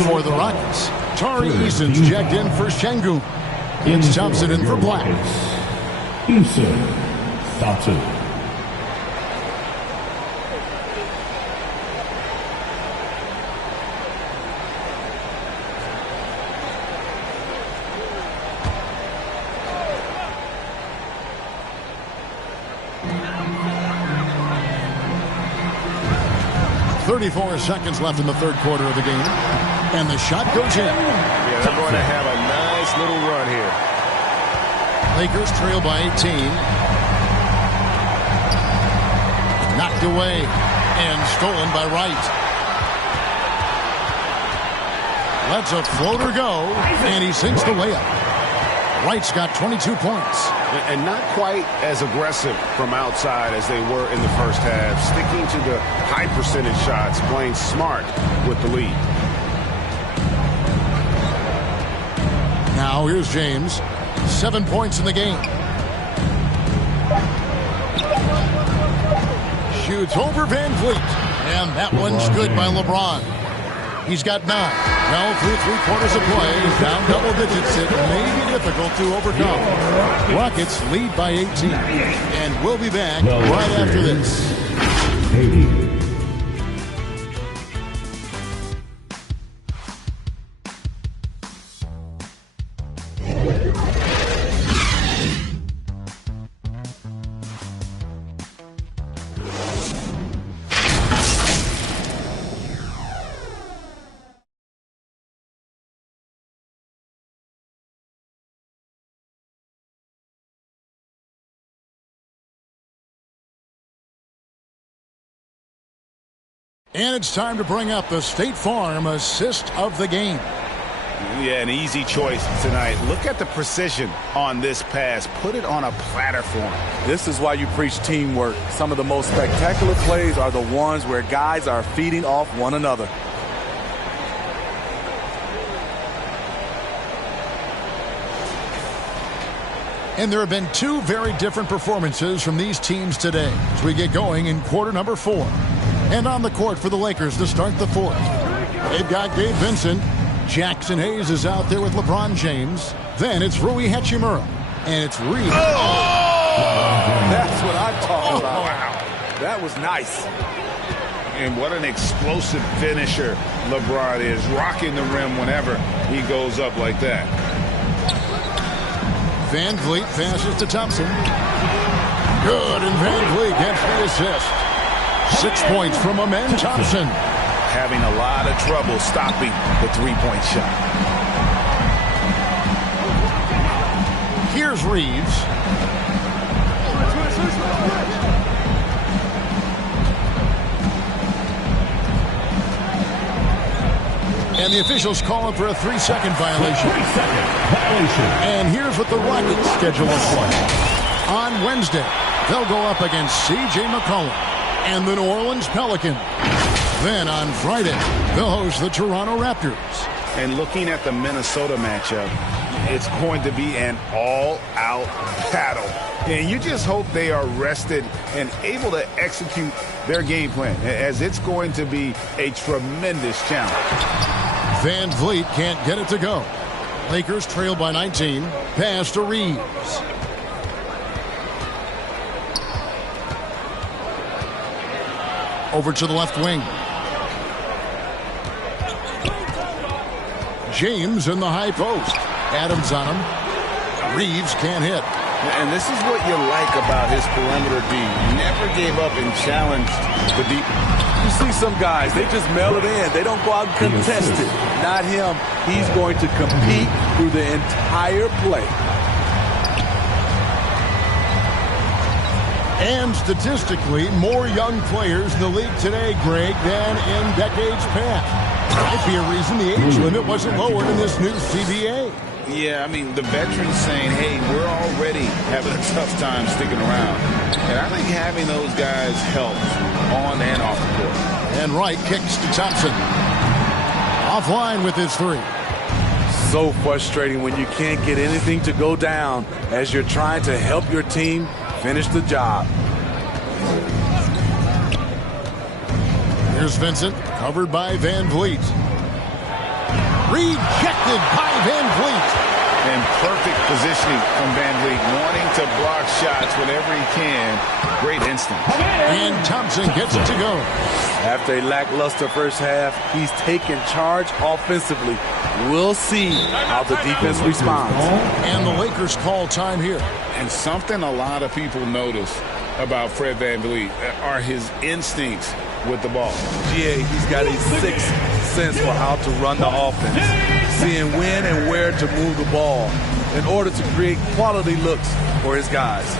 for the Rockets. Tari Eason's checked in for Şengün. It's Thompson in for Black. Thompson. 34 seconds left in the third quarter of the game. And the shot goes in. Yeah, they're going to have a nice little run here. Lakers trail by 18. Knocked away and stolen by Wright. Lets a floater go, and he sinks the layup. Wright's got 22 points. And not quite as aggressive from outside as they were in the first half. Sticking to the high percentage shots, playing smart with the lead. Now here's James. 7 points in the game. Shoots over Van Vliet. And that one's good by LeBron. He's got 9. Well, through 3 quarters of play, down double digits. It may be difficult to overcome. Rockets lead by 18. And we'll be back right after this. And it's time to bring up the State Farm assist of the game. Yeah, an easy choice tonight. Look at the precision on this pass. Put it on a platter for him. This is why you preach teamwork. Some of the most spectacular plays are the ones where guys are feeding off one another. And there have been 2 very different performances from these teams today as we get going in quarter number 4. And on the court for the Lakers to start the 4th. They've got Gabe Vincent. Jackson Hayes is out there with LeBron James. Then it's Rui Hachimura. And it's Reed. That's what I'm talking about. Wow. That was nice. And what an explosive finisher LeBron is. Rocking the rim whenever he goes up like that. Van Vliet passes to Thompson. Good, and Van Vliet gets the assist. 6 points from Amen Thompson. Having a lot of trouble stopping the three-point shot. Here's Reeves. And the officials call for a 3-second violation. And here's what the Rockets schedule is like. On Wednesday, they'll go up against C.J. McCollum and the New Orleans Pelicans. Then on Friday, they'll host the Toronto Raptors. And looking at the Minnesota matchup, it's going to be an all-out battle. And you just hope they are rested and able to execute their game plan, as it's going to be a tremendous challenge. Van Vliet can't get it to go. Lakers trail by 19. Pass to Reeves. Over to the left wing. James in the high post. Adams on him. Reeves can't hit. And this is what you like about his perimeter D. Never gave up and challenged the deep. You see some guys, they just mail it in. They don't go out and contest it. Not him. He's going to compete through the entire play. And statistically, more young players in the league today, Greg, than in decades past. Might be a reason the age limit wasn't lowered in this new CBA. Yeah, I mean, the veterans saying, hey, we're already having a tough time sticking around. And I think having those guys helps on and off the court. And Wright kicks to Thompson. Offline with his 3. So frustrating when you can't get anything to go down as you're trying to help your team finish the job. Here's Vincent, covered by Van Vliet. Rejected by Van Vliet. And perfect positioning from Van Vliet, wanting to block shots whenever he can. Great instinct. And Thompson gets it to go. After a lackluster first half, he's taken charge offensively. We'll see how the defense responds. And the Lakers call time here. And something a lot of people notice about Fred VanVleet are his instincts with the ball. GA, he's got a sixth sense for how to run the offense, seeing when and where to move the ball in order to create quality looks for his guys.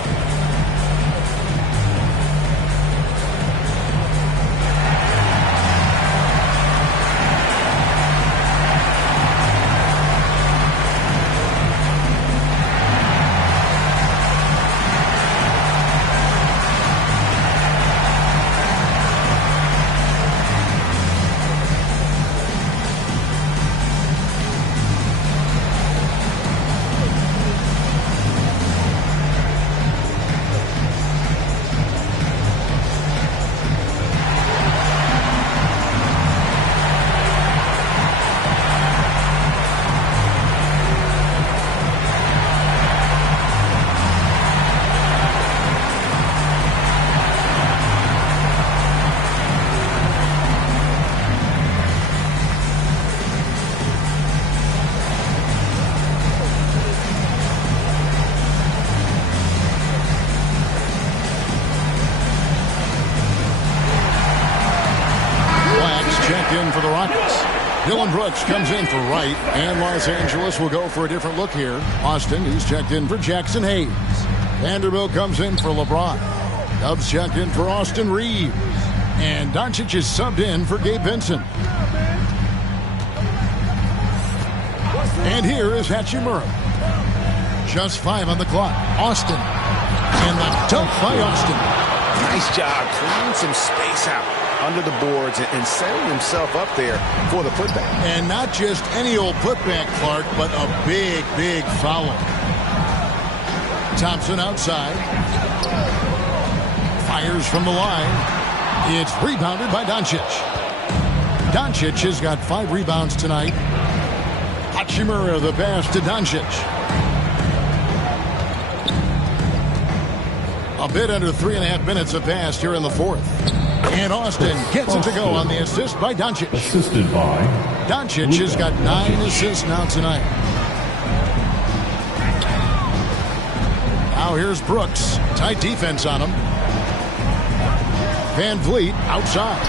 In for the Rockets. Dylan Brooks comes in for Wright, and Los Angeles will go for a different look here. Austin, who's checked in for Jackson Hayes. Vanderbilt comes in for LeBron. Dubs checked in for Austin Reeves. And Doncic is subbed in for Gabe Vincent. And here is Hachimura. Just 5 on the clock. Austin. And the dunk by Austin. Nice job clearing some space out under the boards and setting himself up there for the putback. And not just any old putback, Clark, but a big, big foul. Thompson outside. Fires from the line. It's rebounded by Doncic. Doncic has got 5 rebounds tonight. Hachimura the pass to Doncic. A bit under 3.5 minutes have passed here in the fourth. And Austin gets it to go on the assist by Doncic. Assisted by Doncic has got 9 assists now tonight. Now here's Brooks. Tight defense on him. Van Vliet outside.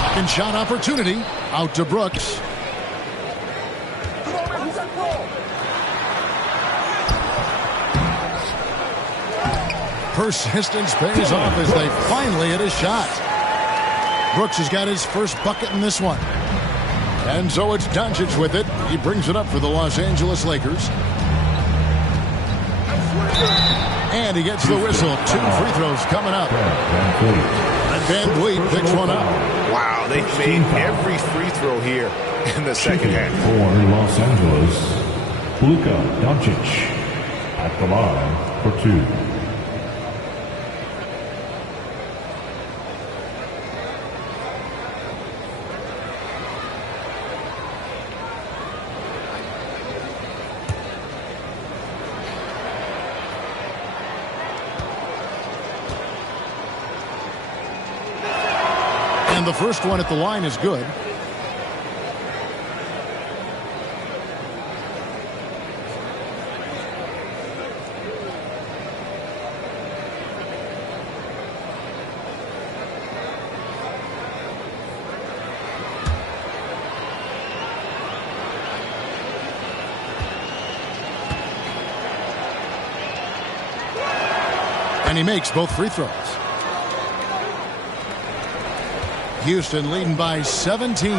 Second shot opportunity. Out to Brooks. Persistence pays off as they finally hit a shot. Brooks has got his first bucket in this one. And so it's Doncic with it. He brings it up for the Los Angeles Lakers. And he gets the whistle. 2 free throws coming up. And Van Vliet picks one up. Wow, they made every free throw here in the second half. For Los Angeles, Luka Doncic at the line for 2. And the first one at the line is good. And he makes both free throws. Houston leading by 17.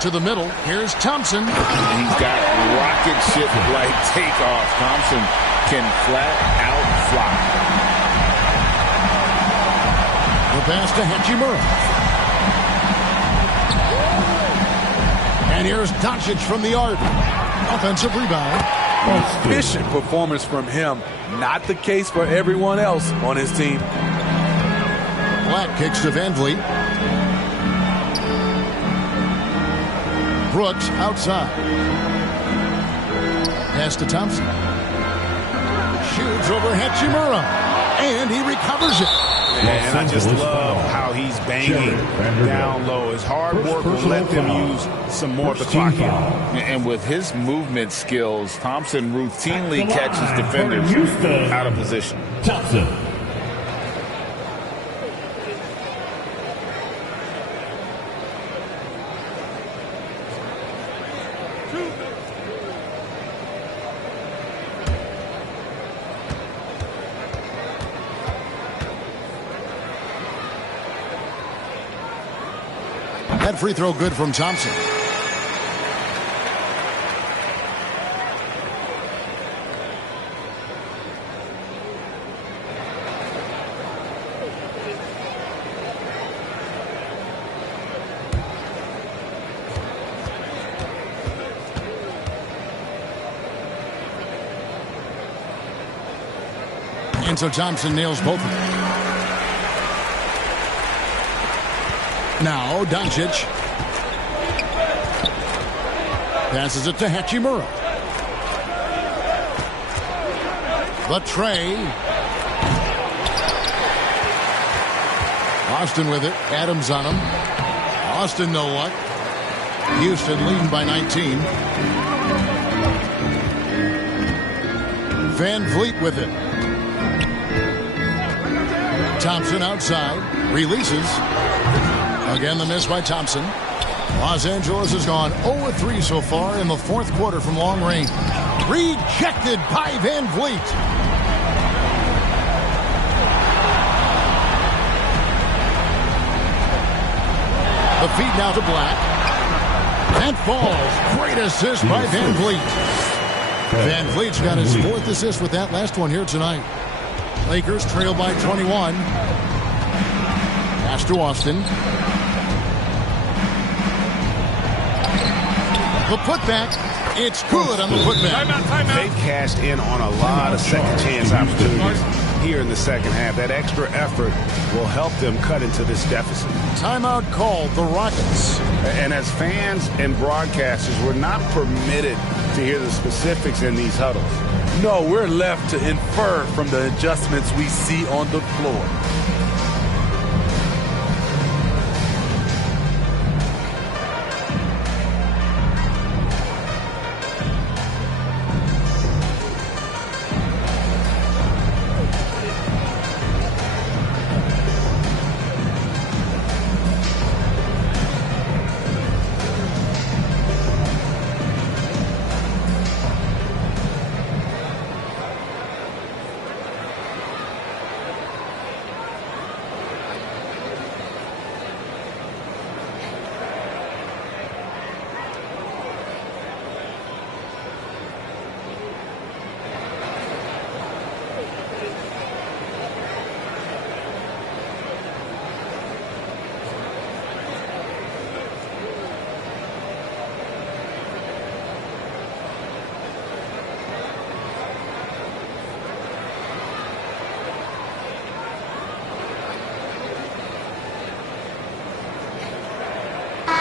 To the middle. Here's Thompson. He's got rocket ship-like takeoff. Thompson can flat out fly. The pass to Hachimura. And here's Doncic from the arc. Offensive rebound. Efficient performance from him. Not the case for everyone else on his team. Black kicks to Van Vliet. Brooks outside. Pass to Thompson. Shoots over Hachimura. And he recovers it. And I just love how he's banging down low. His hard work will let them use some more of the clock here. And with his movement skills, Thompson routinely catches defenders out of position. Thompson. That free throw good from Thompson. And so Thompson nails both of them. Now Doncic passes it to Hachimura. The tray. Austin with it. Adams on him. Austin no luck. Houston leading by 19. Van Vliet with it. Thompson outside. Releases. Again, the miss by Thompson. Los Angeles has gone 0-3 so far in the fourth quarter from long range. Rejected by Van Vliet. The feed now to Black. And falls. Great assist by Van Vliet. Van Vliet's got his fourth assist with that last one here tonight. Lakers trail by 21. Pass to Austin. The putback. It's good on the putback. They cashed in on a lot of second chance opportunities here in the second half. That extra effort will help them cut into this deficit. Timeout called the Rockets. And as fans and broadcasters, we're not permitted to hear the specifics in these huddles. No, we're left to infer from the adjustments we see on the floor.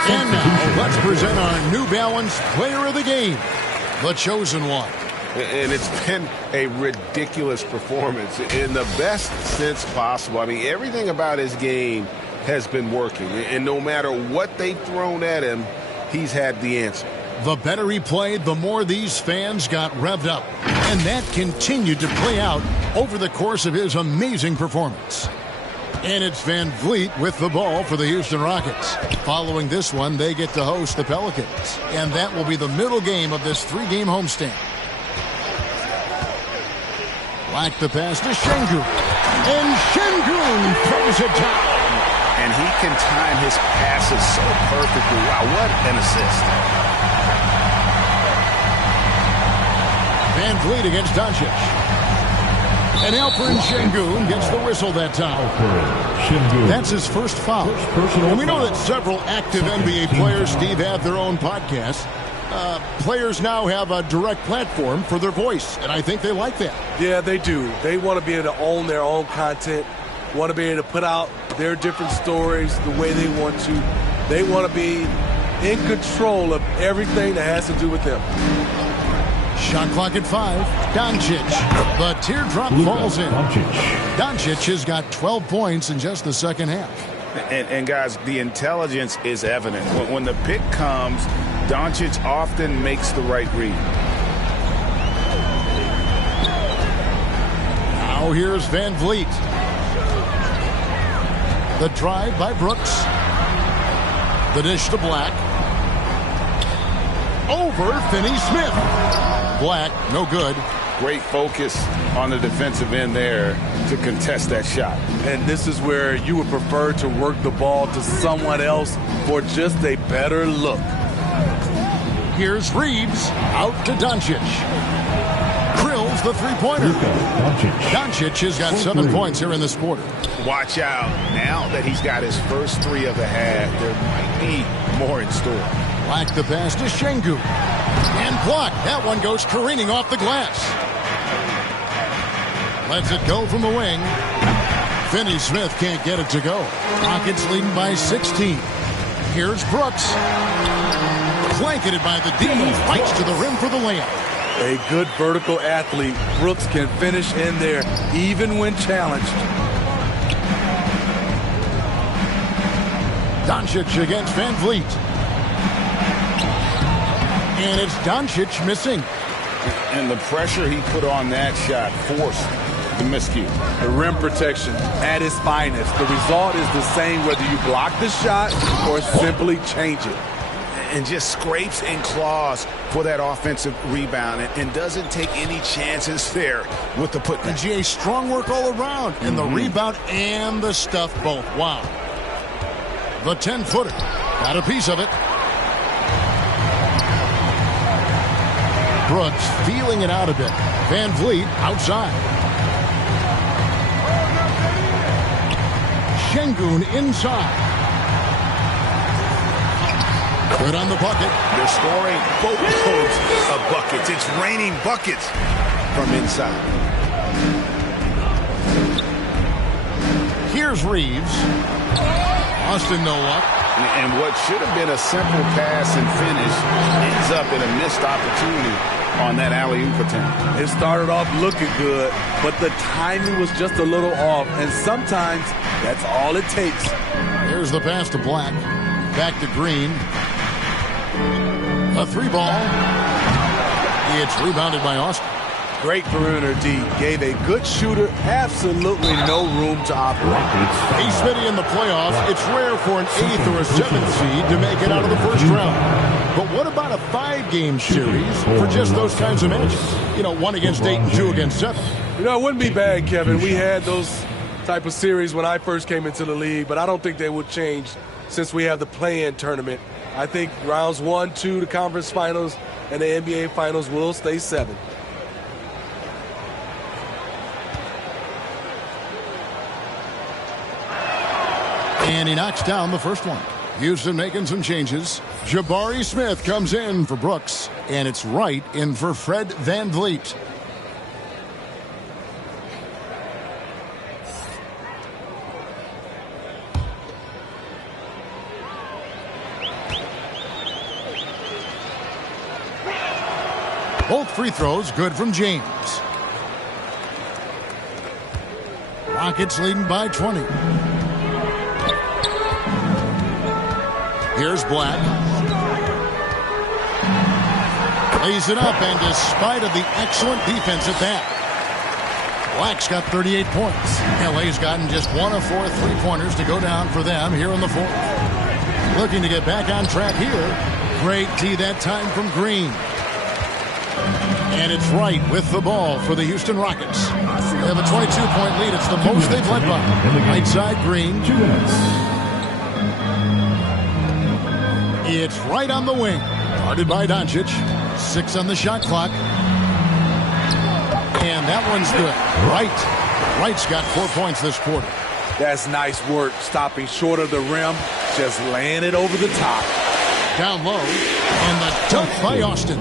And now, let's present our New Balance Player of the Game, the Chosen One. And it's been a ridiculous performance in the best sense possible. I mean, everything about his game has been working. And no matter what they've thrown at him, he's had the answer. The better he played, the more these fans got revved up. And that continued to play out over the course of his amazing performance. And it's Van Vliet with the ball for the Houston Rockets. Following this one, they get to host the Pelicans. And that will be the middle game of this three-game homestand. Black the pass to Şengün. And Şengün throws it down. And he can time his passes so perfectly. Wow, what an assist. Van Vliet against Doncic. And Alperen Şengün gets the whistle that time. That's his first foul. And we know that several active NBA players, Steve, have their own podcasts. Players now have a direct platform for their voice, and I think they like that. Yeah, they do. They want to be able to own their own content, want to be able to put out their different stories the way they want to. They want to be in control of everything that has to do with them. Shot clock at 5. Doncic. The teardrop falls in. Doncic has got 12 points in just the second half. And guys, the intelligence is evident. When the pick comes, Doncic often makes the right read. Now here's Van Vliet. The drive by Brooks. The dish to Black. Over Finney Smith. Black, no good. Great focus on the defensive end there to contest that shot. And this is where you would prefer to work the ball to someone else for just a better look. Here's Reeves out to Doncic. Drills the three-pointer. Doncic has got 7 points here in this quarter. Watch out. Now that he's got his first 3 of the half, there might be more in store. Black the pass to Şengün. And blocked. That one goes careening off the glass. Lets it go from the wing. Finney-Smith can't get it to go. Rockets leading by 16. Here's Brooks. Blanketed by the D. Fights to the rim for the layup. A good vertical athlete. Brooks can finish in there even when challenged. Doncic against Van Vliet. And it's Doncic missing. And the pressure he put on that shot forced the miscue. The rim protection at its finest. The result is the same whether you block the shot or simply change it. And just scrapes and claws for that offensive rebound and doesn't take any chances there with the putback. And GA, strong work all around. And the rebound and the stuff both. Wow. The 10-footer. Got a piece of it. Brooks feeling it out a bit. Van Vliet outside. Şengün inside. Good on the bucket. They're scoring boatloads of buckets. It's raining buckets from inside. Here's Reeves. Austin no luck. And what should have been a simple pass and finish ends up in a missed opportunity on that alley-oop attempt. It started off looking good, but the timing was just a little off, and sometimes that's all it takes. There's the pass to Black. Back to Green. A 3-ball. It's rebounded by Austin. Great perimeter D. Gave a good shooter absolutely no room to operate. Hey, Smitty, in the playoffs, it's rare for an 8th or a 7th seed to make it out of the first round. But what about a 5-game series for just those kinds of matches? You know, 1 against 8 and 2 against 7. You know, it wouldn't be bad, Kevin. We had those type of series when I first came into the league, but I don't think they would change since we have the play-in tournament. I think rounds 1, 2, the conference finals, and the NBA finals will stay 7. And he knocks down the first one. Houston making some changes. Jabari Smith comes in for Brooks. And it's Wright in for Fred Van Vliet. Both free throws good from James. Rockets leading by 20. Here's Black. Lays it up, and despite of the excellent defense at that, Black's got 38 points. LA's gotten just 1 of 4 3-pointers to go down for them here in the fourth. Looking to get back on track here. Great D that time from Green. And it's Wright with the ball for the Houston Rockets. They have a 22-point lead. It's the most they've led by. Right side, Green. 2 minutes. It's Wright on the wing. Guarded by Doncic. 6 on the shot clock. And that one's good. Wright's got 4 points this quarter. That's nice work, stopping short of the rim, just laying it over the top. Down low, and the dunk by Austin.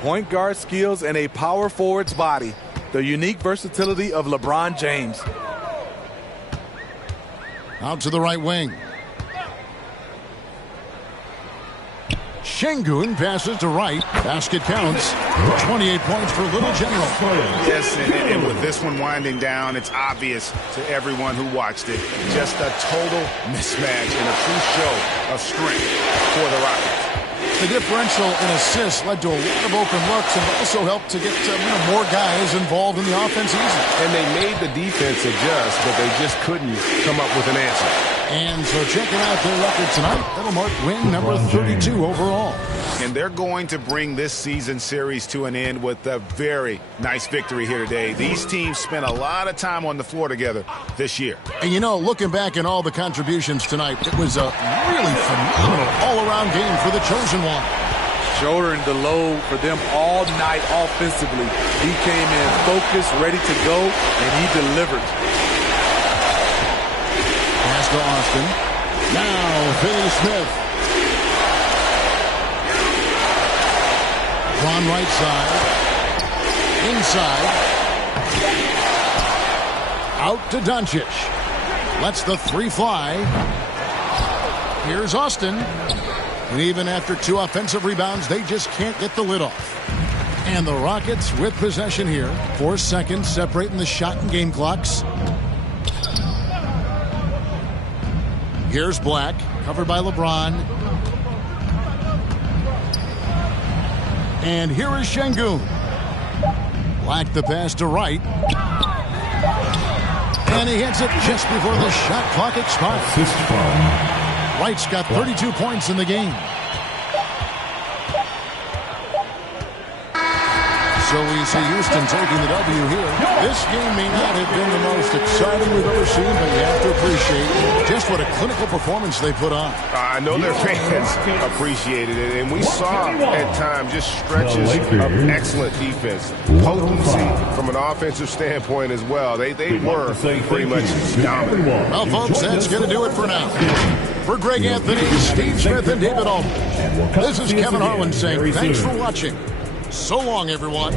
Point guard skills and a power forward's body. The unique versatility of LeBron James. Out to the right wing. Şengün passes to Wright. Basket counts. 28 points for Little General. Yes, and with this one winding down, it's obvious to everyone who watched it. Just a total mismatch and a true show of strength for the Rockets. The differential in assists led to a lot of open looks and also helped to get more guys involved in the offense easy. And they made the defense adjust, but they just couldn't come up with an answer. And so checking out their record tonight, that'll mark win number 32 overall. And they're going to bring this season series to an end with a very nice victory here today. These teams spent a lot of time on the floor together this year. And you know, looking back at all the contributions tonight, it was a really phenomenal all-around game for the Chosen One. Shouldering the load for them all night offensively. He came in focused, ready to go, and he delivered. Pass to Austin. Now, Finney Smith. On right side. Inside. Out to Doncic. Lets the three fly. Here's Austin. And even after 2 offensive rebounds, they just can't get the lid off. And the Rockets with possession here. 4 seconds separating the shot and game clocks. Here's Black, covered by LeBron. And here is Şengün. Black the pass to Wright. And he hits it just before the shot clock expires. Wright's got 32 points in the game. So we see Houston taking the W here. This game may not have been the most exciting we've ever seen, but you have to appreciate just what a clinical performance they put on. I know their fans appreciated it, and we saw at times just stretches of excellent defense. Potency from an offensive standpoint as well. They were pretty much dominant. Well, folks, that's going to do it for now. For Greg Anthony, Steve Smith, and David Aldridge, this is Kevin Harlan saying thanks for watching. So long, everyone.